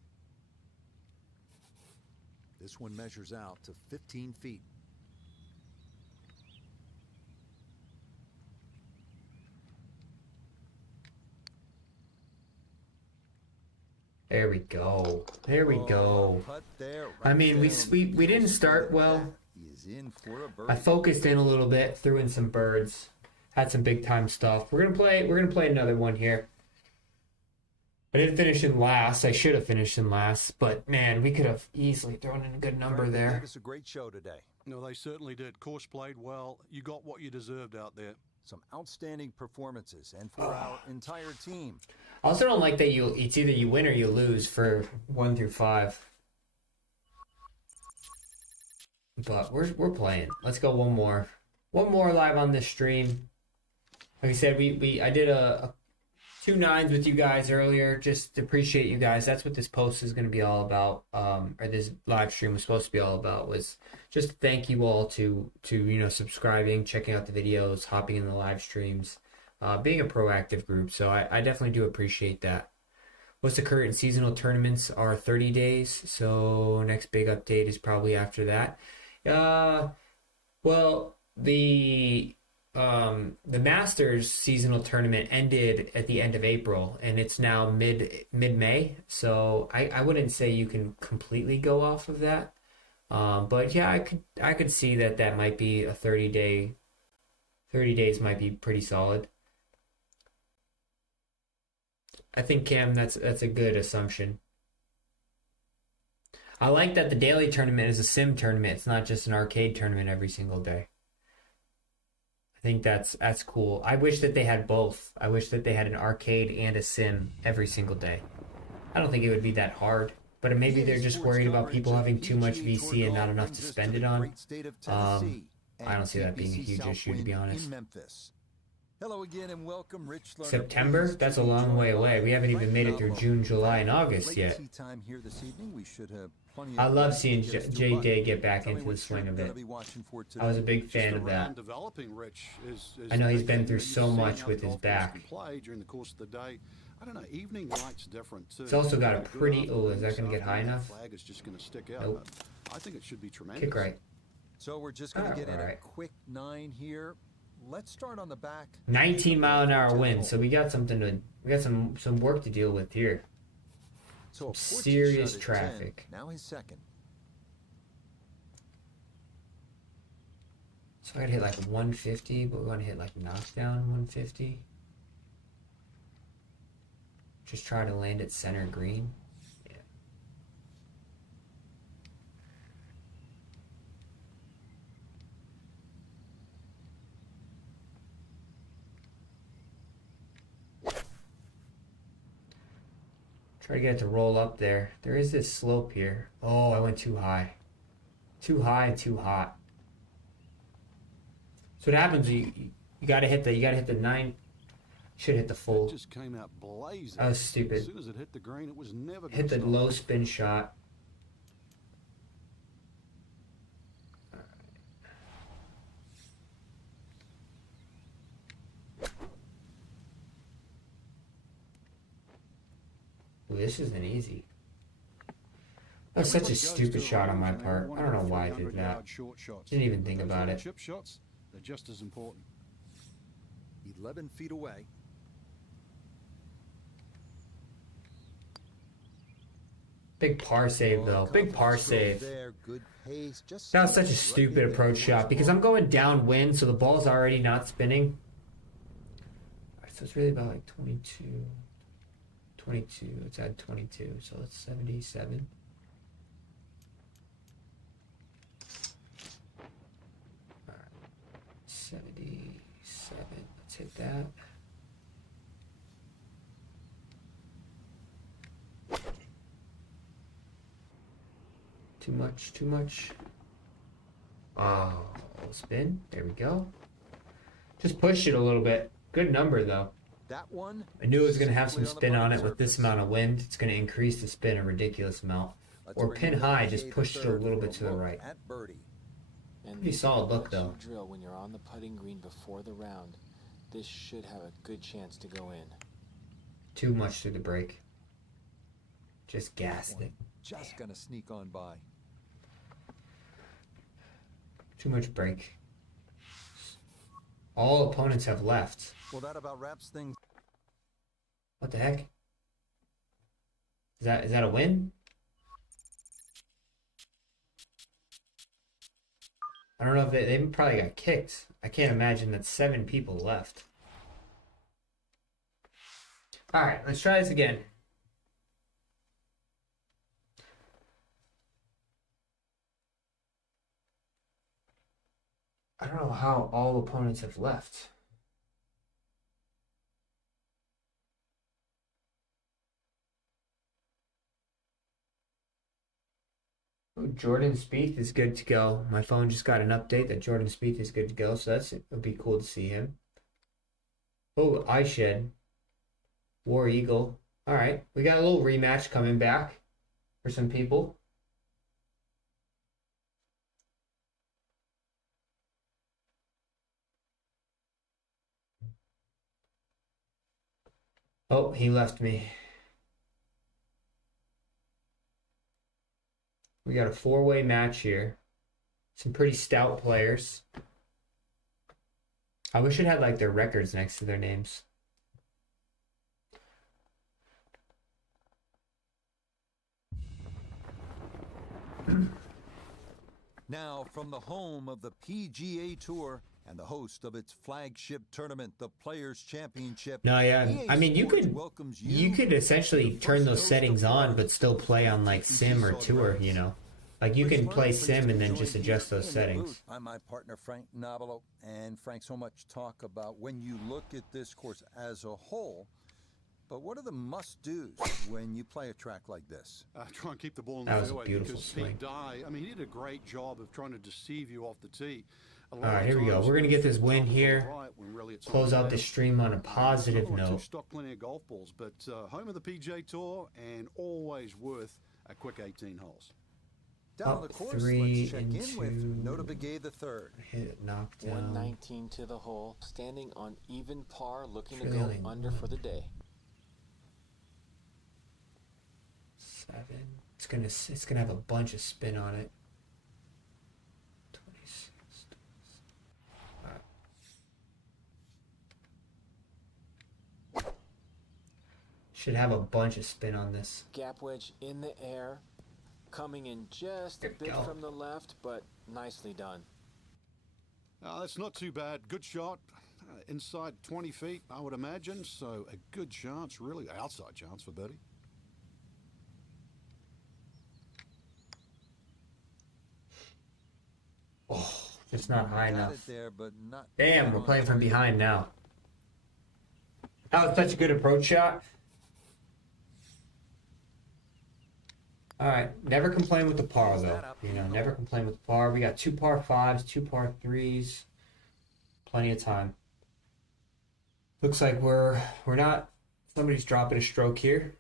This one measures out to 15 feet. There we go. There we go. I mean, we didn't start well. I focused in a little bit, threw in some birds, had some big time stuff. We're gonna play another one here. I didn't finish in last. I should have finished in last, but man, we could have easily thrown in a good number there. Gave us a great show today. No, they certainly did. Course played well. You got what you deserved out there. Some outstanding performances, and for our entire team. I also don't like that it's either you win or you lose for 1 through 5. But we're playing. Let's go one more. one more live on this stream. Like I said, I did a 2 nines with you guys earlier. Just appreciate you guys. That's what this post is going to be all about, or this live stream was supposed to be all about. Was just thank you all to subscribing, checking out the videos, hopping in the live streams, being a proactive group. So I definitely do appreciate that. What's the current seasonal tournaments are 30 days. So next big update is probably after that. Well, the Masters seasonal tournament ended at the end of April, and it's now mid-May. So I wouldn't say you can completely go off of that. But yeah, I could see that might be a 30 days might be pretty solid. I think, Cam, that's a good assumption. I like that the daily tournament is a sim tournament. It's not just an arcade tournament every single day. I think that's cool. I wish that they had both. I wish that they had an arcade and a sim every single day. I don't think it would be that hard, but maybe they're just worried about people having too much VC and not enough to spend it on. I don't see that being a huge issue, to be honest. Hello again and welcome, Rich. September? That's a long way away. We haven't even made it through June, July, and August yet. I love seeing J-Day get back into the swing of it. I was a big fan of that. I know he's been through so much with his back. I don't know, evening light's different too. It's also got a pretty... Oh, is that going to get high enough? Flag is just going to stick out. Nope. I think it should be tremendous. Kick right. So we're just going to get in a quick 9 here. Let's start on the back. 19-mile-an-hour wind, so we got some work to deal with here. So serious traffic. 10, now his second. So I gotta hit like 150, but we want to hit like knockdown 150. Just try to land at center green. Yeah. Try to get it to roll up there. There is this slope here. Oh, I went too high. Too high and too hot. So what happens? You gotta hit the 9. Should hit the full. It just came out blazing. That was stupid. As soon as it hit the green, it was never hit the stop. low spin shot. Ooh, this isn't easy. That was such a stupid shot on my part. I don't know why I did that. Didn't even think about it. Chip shots, they're just as important. 11 feet away. Big par save though. Big par save. That was such a stupid approach shot because I'm going downwind, so the ball's already not spinning. Alright, so it's really about like 22. Let's add 22, so that's 77. Alright, 77. Let's hit that. Too much. Oh, spin. There we go. Just pushed it a little bit. Good number though. That one. I knew it was going to have some spin on it with this amount of wind. It's going to increase the spin a ridiculous amount. Or pin high, just pushed it a little bit to the right. Pretty solid look though. Drill when you're on the putting green before the round. This should have a good chance to go in. Too much through the break. Just gassed it. Just gonna sneak on by. Too much break. All opponents have left. Well, that about wraps things. What the heck? Is that a win? I don't know if they probably got kicked. I can't imagine that 7 people left. All right, let's try this again. I don't know how all opponents have left. Oh, Jordan Spieth is good to go. My phone just got an update that Jordan Spieth is good to go, so it'll be cool to see him. Oh, Eyeshed. War Eagle. All right, we got a little rematch coming back for some people. Oh, he left me. We got a four-way match here. Some pretty stout players. I wish it had like their records next to their names. Now, from the home of the PGA Tour and the host of its flagship tournament, the Players' Championship. No, yeah. EA I mean, Sports welcomes you could essentially to the turn first those host settings of on, Florida but still play on like Sim or Tour, you know. Like you can play Sim and then just adjust those settings. I'm my partner, Frank Nobilo. And Frank, so much talk about when you look at this course as a whole. But what are the must-dos when you play a track like this? Try and keep the ball in That the was a fairway beautiful because swing. Pete Dye, I mean, he did a great job of trying to deceive you off the tee. All right, here we go. We're going to get this win here. Close out this stream on a positive note. Stock plenty of golf balls, but home of the PGA Tour and always worth a quick 18 holes. Down the course, three let's check in into- with Nota Begay the third. Hit it, knocked down. 119 to the hole, standing on even par, looking to Trailing go under for the day. 7. It's gonna have a bunch of spin on it. 26. All right. Should have a bunch of spin on this. Gap wedge in the air, coming in just a There we bit go. from the left, but nicely done. That's not too bad. Good shot. Inside 20 feet, I would imagine. So a good chance, really outside chance for birdie. Oh, it's not high Got enough. it there, but not Damn, we're playing from behind now. That was such a good approach shot. All right, never complain with the par though. You know, never complain with the par. We got 2 par 5s, 2 par 3s. Plenty of time. Looks like we're not. Somebody's dropping a stroke here.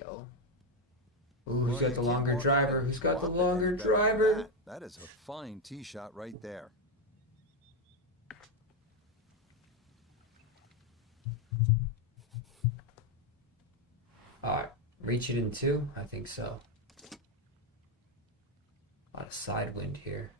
Go. Ooh, who's Well, got you the can't longer walk driver? out Who's got the and drop it longer any better than driver? That is a fine tee shot right there. All right, reach it in 2? I think so. A lot of side wind here.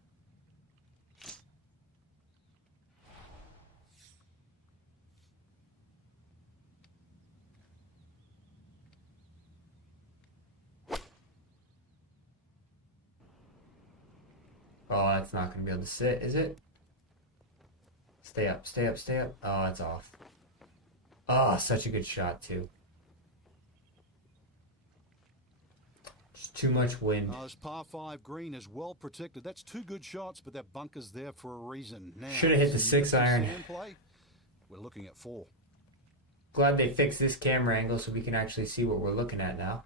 Oh, that's not going to be able to sit, is it? Stay up, stay up, stay up. Oh, it's off. Oh, such a good shot, too. Just too much wind. This par 5 green is well protected. That's 2 good shots, but that bunker's there for a reason. Now, Should have hit the some 6 iron. sand play, we're looking at 4. Glad they fixed this camera angle so we can actually see what we're looking at now.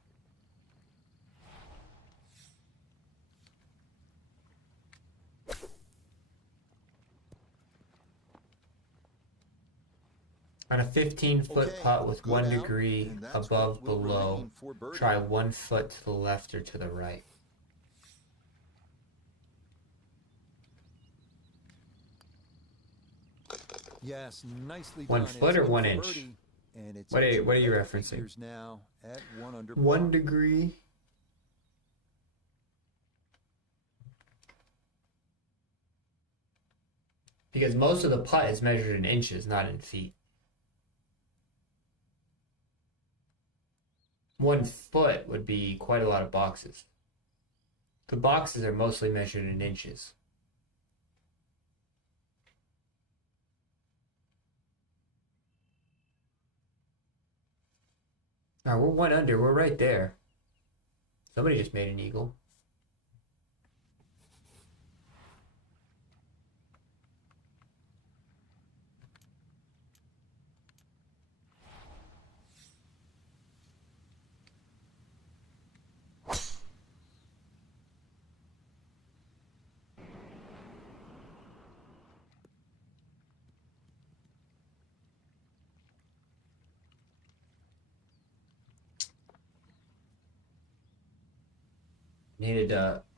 On a 15-foot Okay, putt with good 1 out, degree and that's above, what will below, remain for birdie. try 1 foot to the left or to the right. Yes, nicely 1 done. foot It's or good 1 for inch? birdie, and it's What are into you double referencing? figures now at 1 under 1 par. degree. Because most of the putt is measured in inches, not in feet. 1 foot would be quite a lot of boxes. The boxes are mostly measured in inches. All right, we're 1 under. We're right there. Somebody just made an eagle.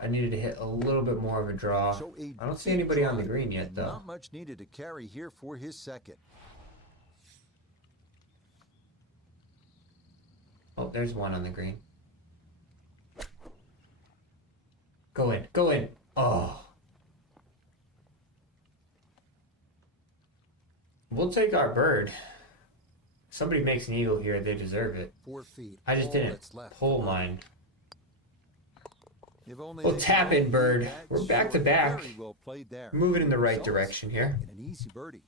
I needed to hit a little bit more of a draw. So I don't see anybody on the green yet, and though. Not much needed to carry here for his second. Oh, there's one on the green. Go in. Go in. Oh. We'll take our bird. If somebody makes an eagle here, they deserve it. 4 feet. I just all didn't that's left pull for mine. You've only We'll tap in, bird. bags We're back to short. back. Very well played there. Moving in the right Results direction here. in an easy birdie.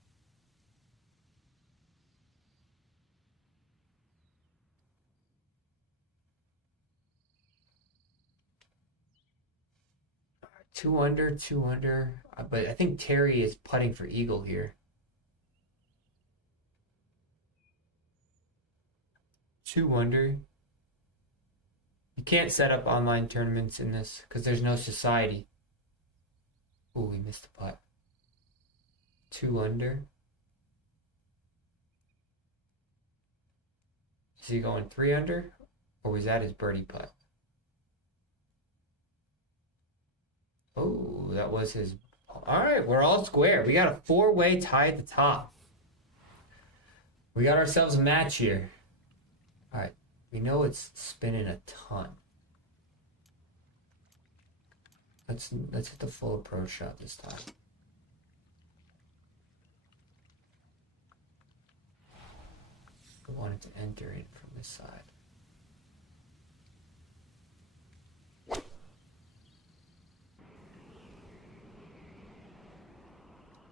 Two under, 2 under. But I think Terry is putting for eagle here. 2 under. You can't set up online tournaments in this because there's no society. Ooh, we missed the putt. 2 under. Is he going 3 under? Or was that his birdie putt? Oh, that was his. All right, we're all square. We got a 4-way tie at the top. We got ourselves a match here. All right, we know it's spinning a ton. Let's hit the full approach shot this time. I wanted to enter in from this side.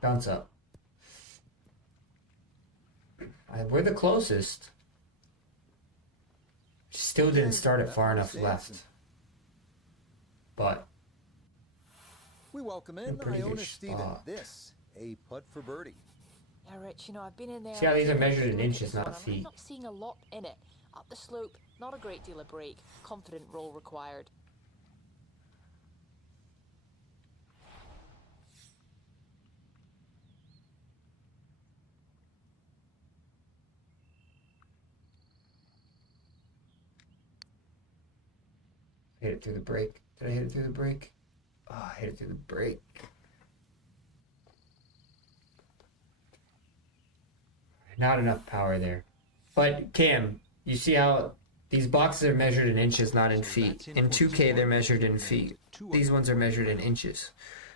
Bounce up. We're the closest. Still didn't start it far enough left. But We welcome in in pretty good Iona Stephen. spot. This, a putt for birdie. Yeah, Rich, you know, I've been in there. See how these are measured in taking a look at inches, this not one, and feet. I'm not seeing a lot in it. Up the slope, not a great deal of break. Confident roll required. hit it through the brake. Did I hit it through the brake? Oh, I hit it through the brake. Not enough power there. But Cam, you see how these boxes are measured in inches, not in feet. In 2K, they're measured in feet. These ones are measured in inches.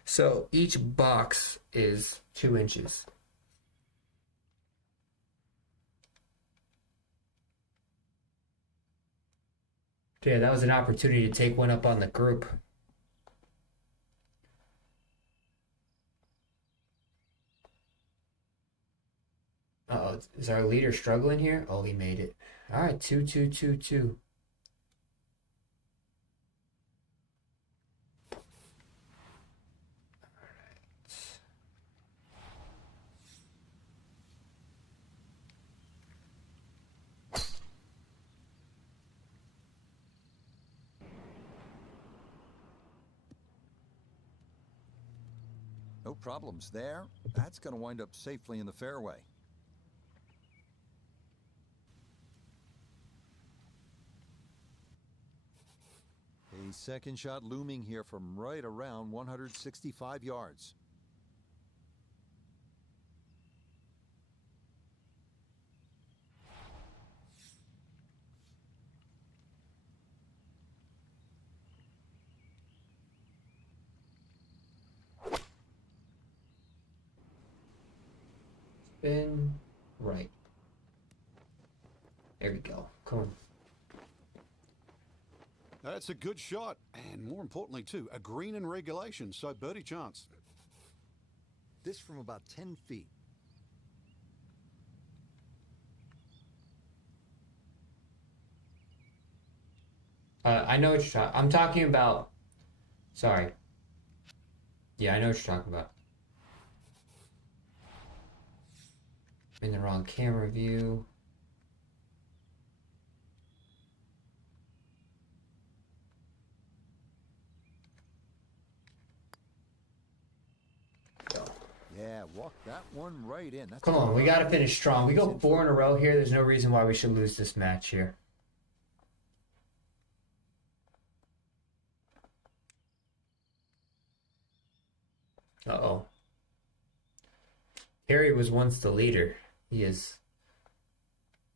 So each box is 2 inches. Yeah, that was an opportunity to take one up on the group. Uh-oh, is our leader struggling here? Oh, he made it. All right, 2, 2, 2, 2. No problems there. That's going to wind up safely in the fairway. A second shot looming here from right around 165 yards. Spin right. There we go. Come on. That's a good shot, and more importantly, too, a green in regulation, so birdie chance. This from about 10 feet. I know what you're talking. I'm talking about. Sorry. Yeah, I know what you're talking about. In the wrong camera view. Yeah, walk that one right in. That's Come on, we got to finish strong. We go 4 in a row here. There's no reason why we should lose this match here. Uh-oh. Harry was once the leader. He is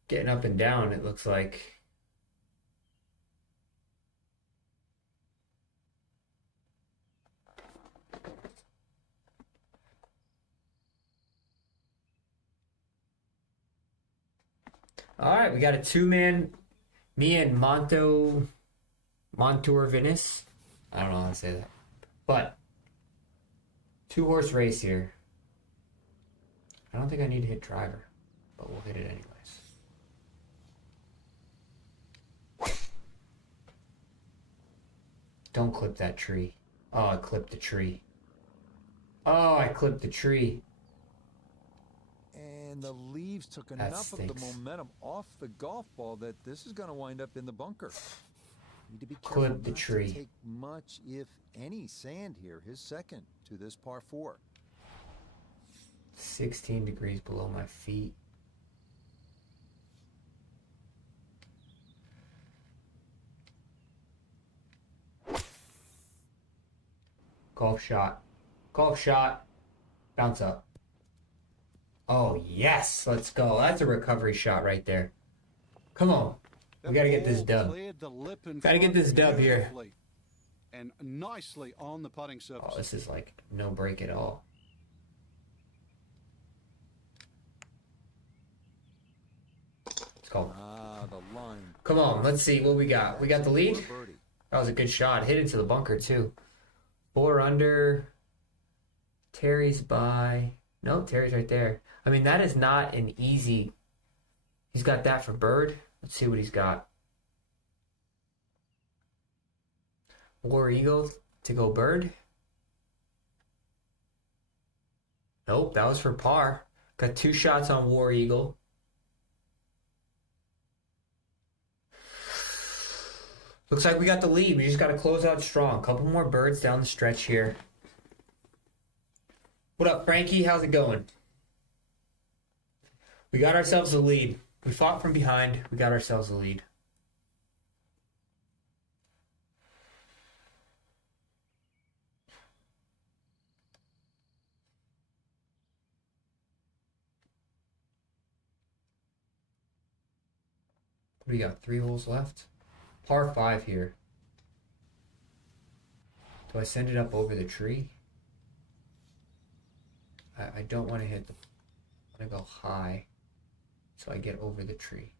getting up and down, it looks like. All right, we got a 2-man. Me and Montour Venice. I don't know how to say that. But 2-horse race here. I don't think I need to hit driver, but we'll hit it anyways. Don't clip that tree. Oh, I clipped the tree. Oh, I clipped the tree. And the leaves took That enough of the stinks. momentum off the golf ball that this is going to wind up in the bunker. Need to be careful Clip the not tree. to take much, if any, sand here. His second to this par 4. 16 degrees below my feet. Golf shot. Golf shot. Bounce up. Oh, yes. Let's go. That's a recovery shot right there. Come on. We got to get this dub. Got to get this dub here. And nicely on the putting surface. Oh, this is like no break at all. Let's go. Ah, the line. Come on. Let's see what we got. We got the lead. For a birdie. That was a good shot. Hit into the bunker, too. 4 under. Terry's by. Nope, Terry's right there. I mean, that is not an easy... He's got that for bird. Let's see what he's got. War Eagle to go bird. Nope, that was for par. Got 2 shots on War Eagle. Looks like we got the lead. We just got to close out strong. A couple more birds down the stretch here. What up, Frankie? How's it going? We got ourselves a lead. We fought from behind. We got ourselves a lead. We got 3 holes left. Par 5 here. Do I send it up over the tree? I don't want to hit the... I want to go high so I get over the tree.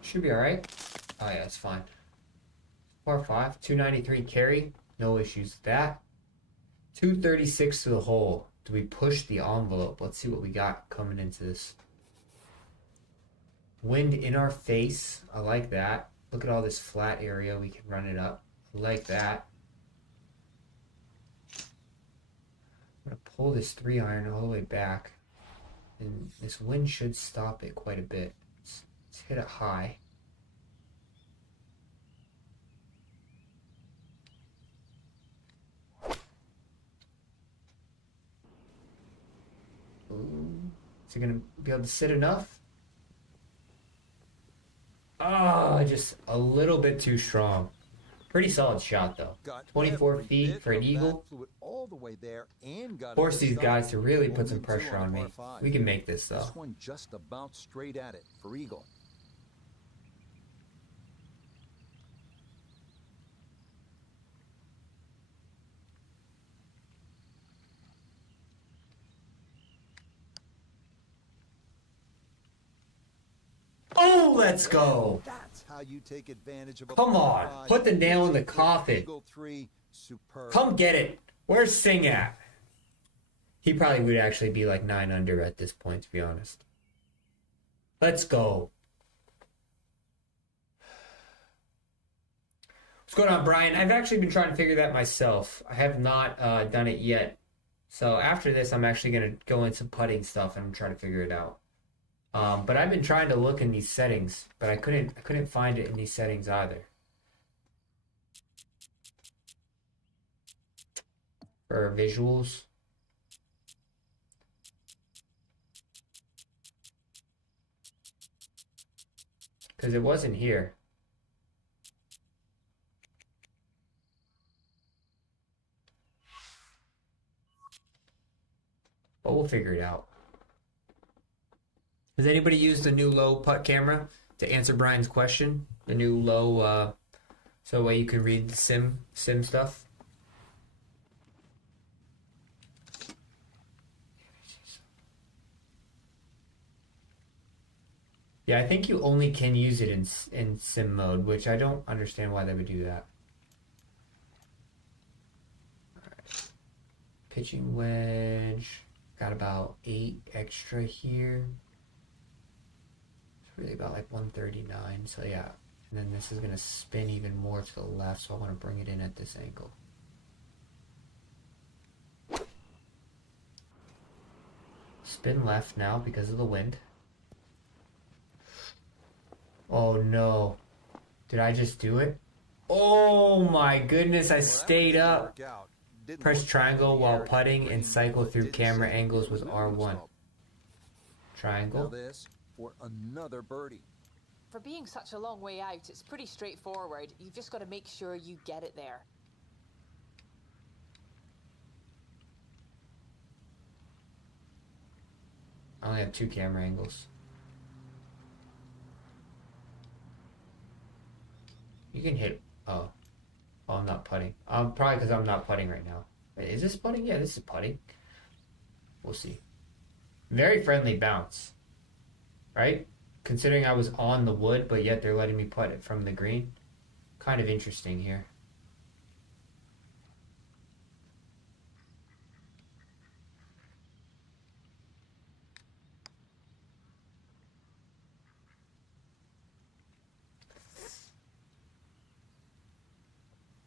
Should be alright. Oh yeah, it's fine. Par 5, 293 carry. No issues with that. 236 to the hole. Do we push the envelope? Let's see what we got coming into this. Wind in our face. I like that. Look at all this flat area. We can run it up. I like that. I'm going to pull this 3-iron all the way back. And this wind should stop it quite a bit. Let's hit it high. Ooh. Is it going to be able to sit enough? Oh, just a little bit too strong. Pretty solid shot, though. 24 feet for an eagle. All the way there and got Force these guys to really put some pressure on me. We can make this, though. This one just about straight at it for eagle. let's go. That's how you take advantage of a Come on, par five. put the nail in the It's a coffin. Eagle 3, superb. Come get it. Where's Singh at? He probably would actually be like 9 under at this point, to be honest. Let's go. What's going on, Brian? I've actually been trying to figure that myself. I have not done it yet. So after this, I'm actually going to go into putting stuff and try to figure it out. But I've been trying to look in these settings, but I couldn't find it in these settings either. For visuals. Because it wasn't here. But we'll figure it out. Has anybody used the new low putt camera to answer Brian's question? The new low, so way you can read the sim stuff? Yeah, I think you only can use it in sim mode, which I don't understand why they would do that. All right. Pitching wedge. Got about 8 extra here. It's really about like 139. So yeah. And then this is going to spin even more to the left, so I want to bring it in at this angle. Spin left now because of the wind. Oh no. Did I just do it? Oh my goodness, I stayed up. Press triangle while putting and cycle through camera angles with R1. Triangle. Now this for another birdie. For being such a long way out, it's pretty straightforward. You've just got to make sure you get it there. I only have 2 camera angles. You can hit. Oh, I'm not putting. Probably because I'm not putting right now. Wait, is this putting? Yeah, this is putting. We'll see. Very friendly bounce, right? Considering I was on the wood, but yet they're letting me putt it from the green. Kind of interesting here.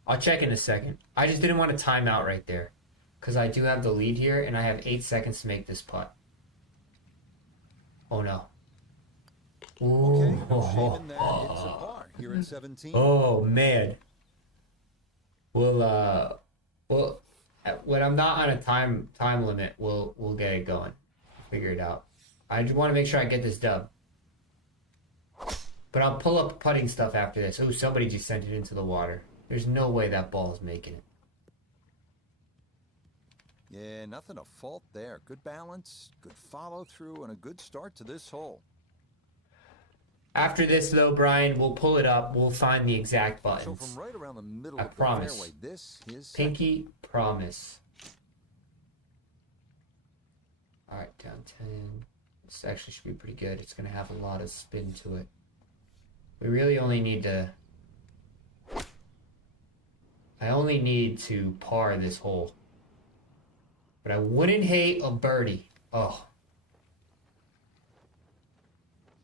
I'll check in a second. I just didn't want to time out right there because I do have the lead here and I have 8 seconds to make this putt. Oh no. Okay, Ooh. shaving that, it's a par here at 17. Oh man. We'll when I'm not on a time limit, we'll get it going. Figure it out. I just want to make sure I get this dub. But I'll pull up putting stuff after this. Oh, somebody just sent it into the water. There's no way that ball is making it. Yeah, nothing to fault there. Good balance, good follow through, and a good start to this hole. After this, though, Brian, we'll pull it up. We'll find the exact So buttons. from right around the middle I of the promise. fairway, this is Pinky promise. All right, down 10. This actually should be pretty good. It's going to have a lot of spin to it. We really only need to... I only need to par this hole. But I wouldn't hate a birdie. Oh.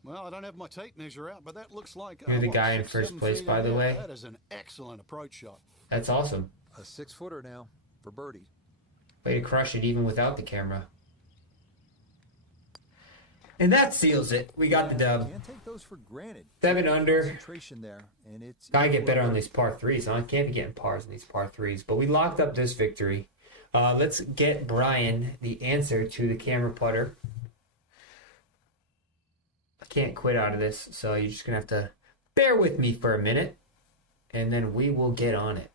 Well, I don't have my tape measure out, but that looks like... You're the what, guy in 6, first 7 place, feet by the in there. way. That is an excellent approach shot. That's awesome. a 6-footer now for birdie. Way to crush it even without the camera. And that seals it. We got the dub. Can't take those for granted. 7 under. Concentration there, and it's Gotta get better on these par 3s. Huh? I can't be getting pars in these par 3s. But we locked up this victory. Let's get Brian the answer to the camera putter. I can't quit out of this, so you're just gonna have to bear with me for a minute, and then we will get on it.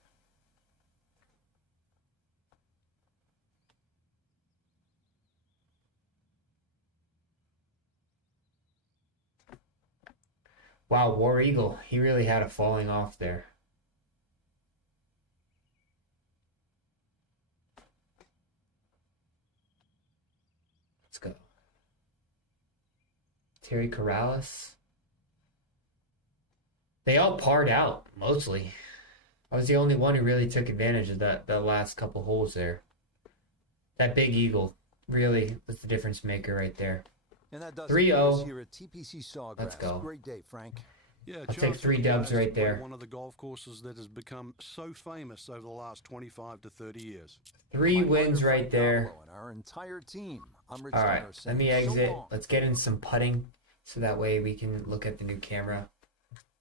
Wow, War Eagle, he really had a falling off there. Let's go. Terry Corrales. They all parred out, mostly. I was the only one who really took advantage of that last couple holes there. That big eagle really was the difference maker right there. And that does 3-0. here at TPC Sawgrass. Let's go. Great day, Frank. Yeah, I'll chance take for 3 the dubs players right to play there. One of the golf courses that has become so famous over the last 25 to 30 years. 3 My wins partner, right Frank there. Nabilo, and our entire team. I'm Rich All right, Steiner let me saying so exit. long. Let's get in some putting so that way we can look at the new camera.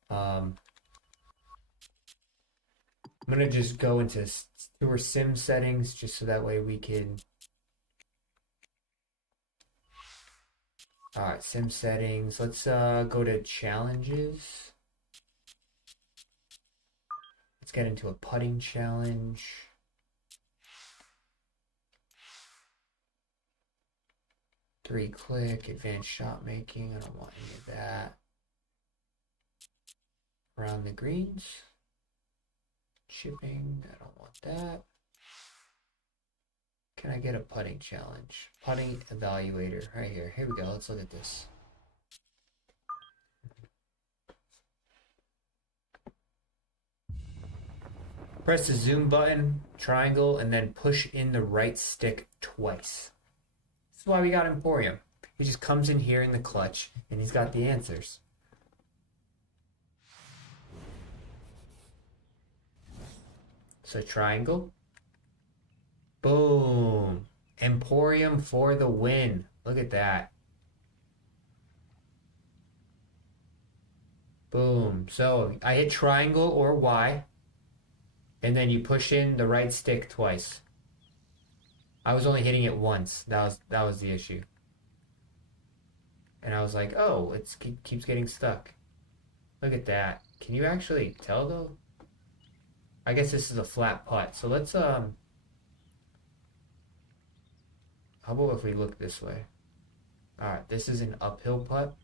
I'm going to just go into tour sim settings just so that way we can... All right, sim settings. Let's go to challenges. Let's get into a putting challenge. Three-click, advanced shot making. I don't want any of that. Around the greens. Chipping, I don't want that. Can I get a putting challenge? Putting evaluator, right here. Here we go, let's look at this. Press the zoom button, triangle, and then push in the right stick twice. This is why we got Emporium. He just comes in here in the clutch, and he's got the answers. So triangle. Boom. Emporium for the win. Look at that. Boom. So I hit triangle or Y. And then you push in the right stick twice. I was only hitting it once. That was the issue. And I was like, oh, it keeps getting stuck. Look at that. Can you actually tell though? I guess this is a flat putt. So let's how about if we look this way? Alright, this is an uphill putt.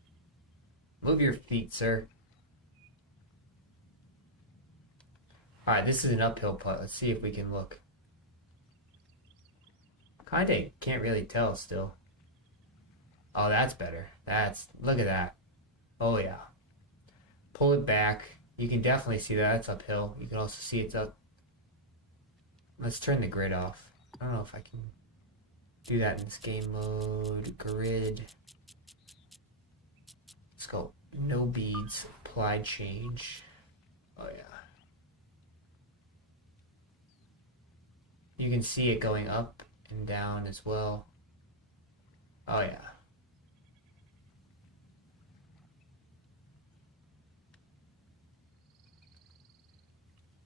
Move your feet, sir. Alright, this is an uphill putt. Let's see if we can look. Kinda can't really tell still. Oh, that's better. Look at that. Oh yeah. Pull it back. You can definitely see that it's uphill. You can also see it's up. Let's turn the grid off. I don't know if I can do that in this game mode. Grid. Let's go. No beads. Apply change. Oh yeah. You can see it going up and down as well. Oh yeah.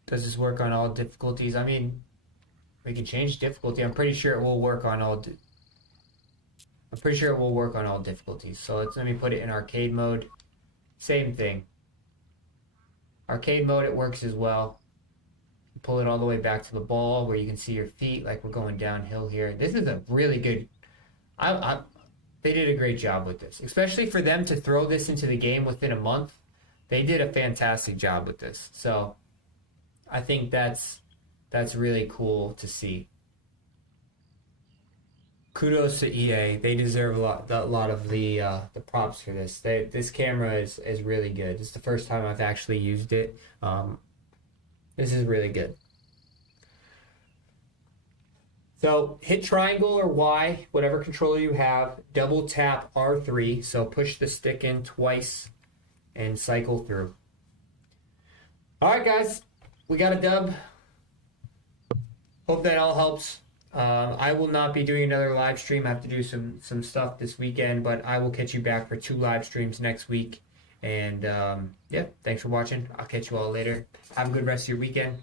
Does this work on all difficulties? I mean, we can change difficulty. I'm pretty sure it will work on all. I'm pretty sure it will work on all difficulties. So let me put it in arcade mode. Same thing. Arcade mode, it works as well. Pull it all the way back to the ball where you can see your feet, like we're going downhill here. This is a really good. They did a great job with this, especially for them to throw this into the game within a month. They did a fantastic job with this. So I think that's really cool to see. Kudos to EA. They deserve a lot of the props for this. This camera is really good. It's the first time I've actually used it. This is really good. So hit triangle or Y, whatever controller you have. Double tap R3. So push the stick in twice and cycle through. All right, guys. We got a dub. Hope that all helps. I will not be doing another live stream. I have to do some stuff this weekend, but I will catch you back for 2 live streams next week. And yeah, thanks for watching. I'll catch you all later. Have a good rest of your weekend.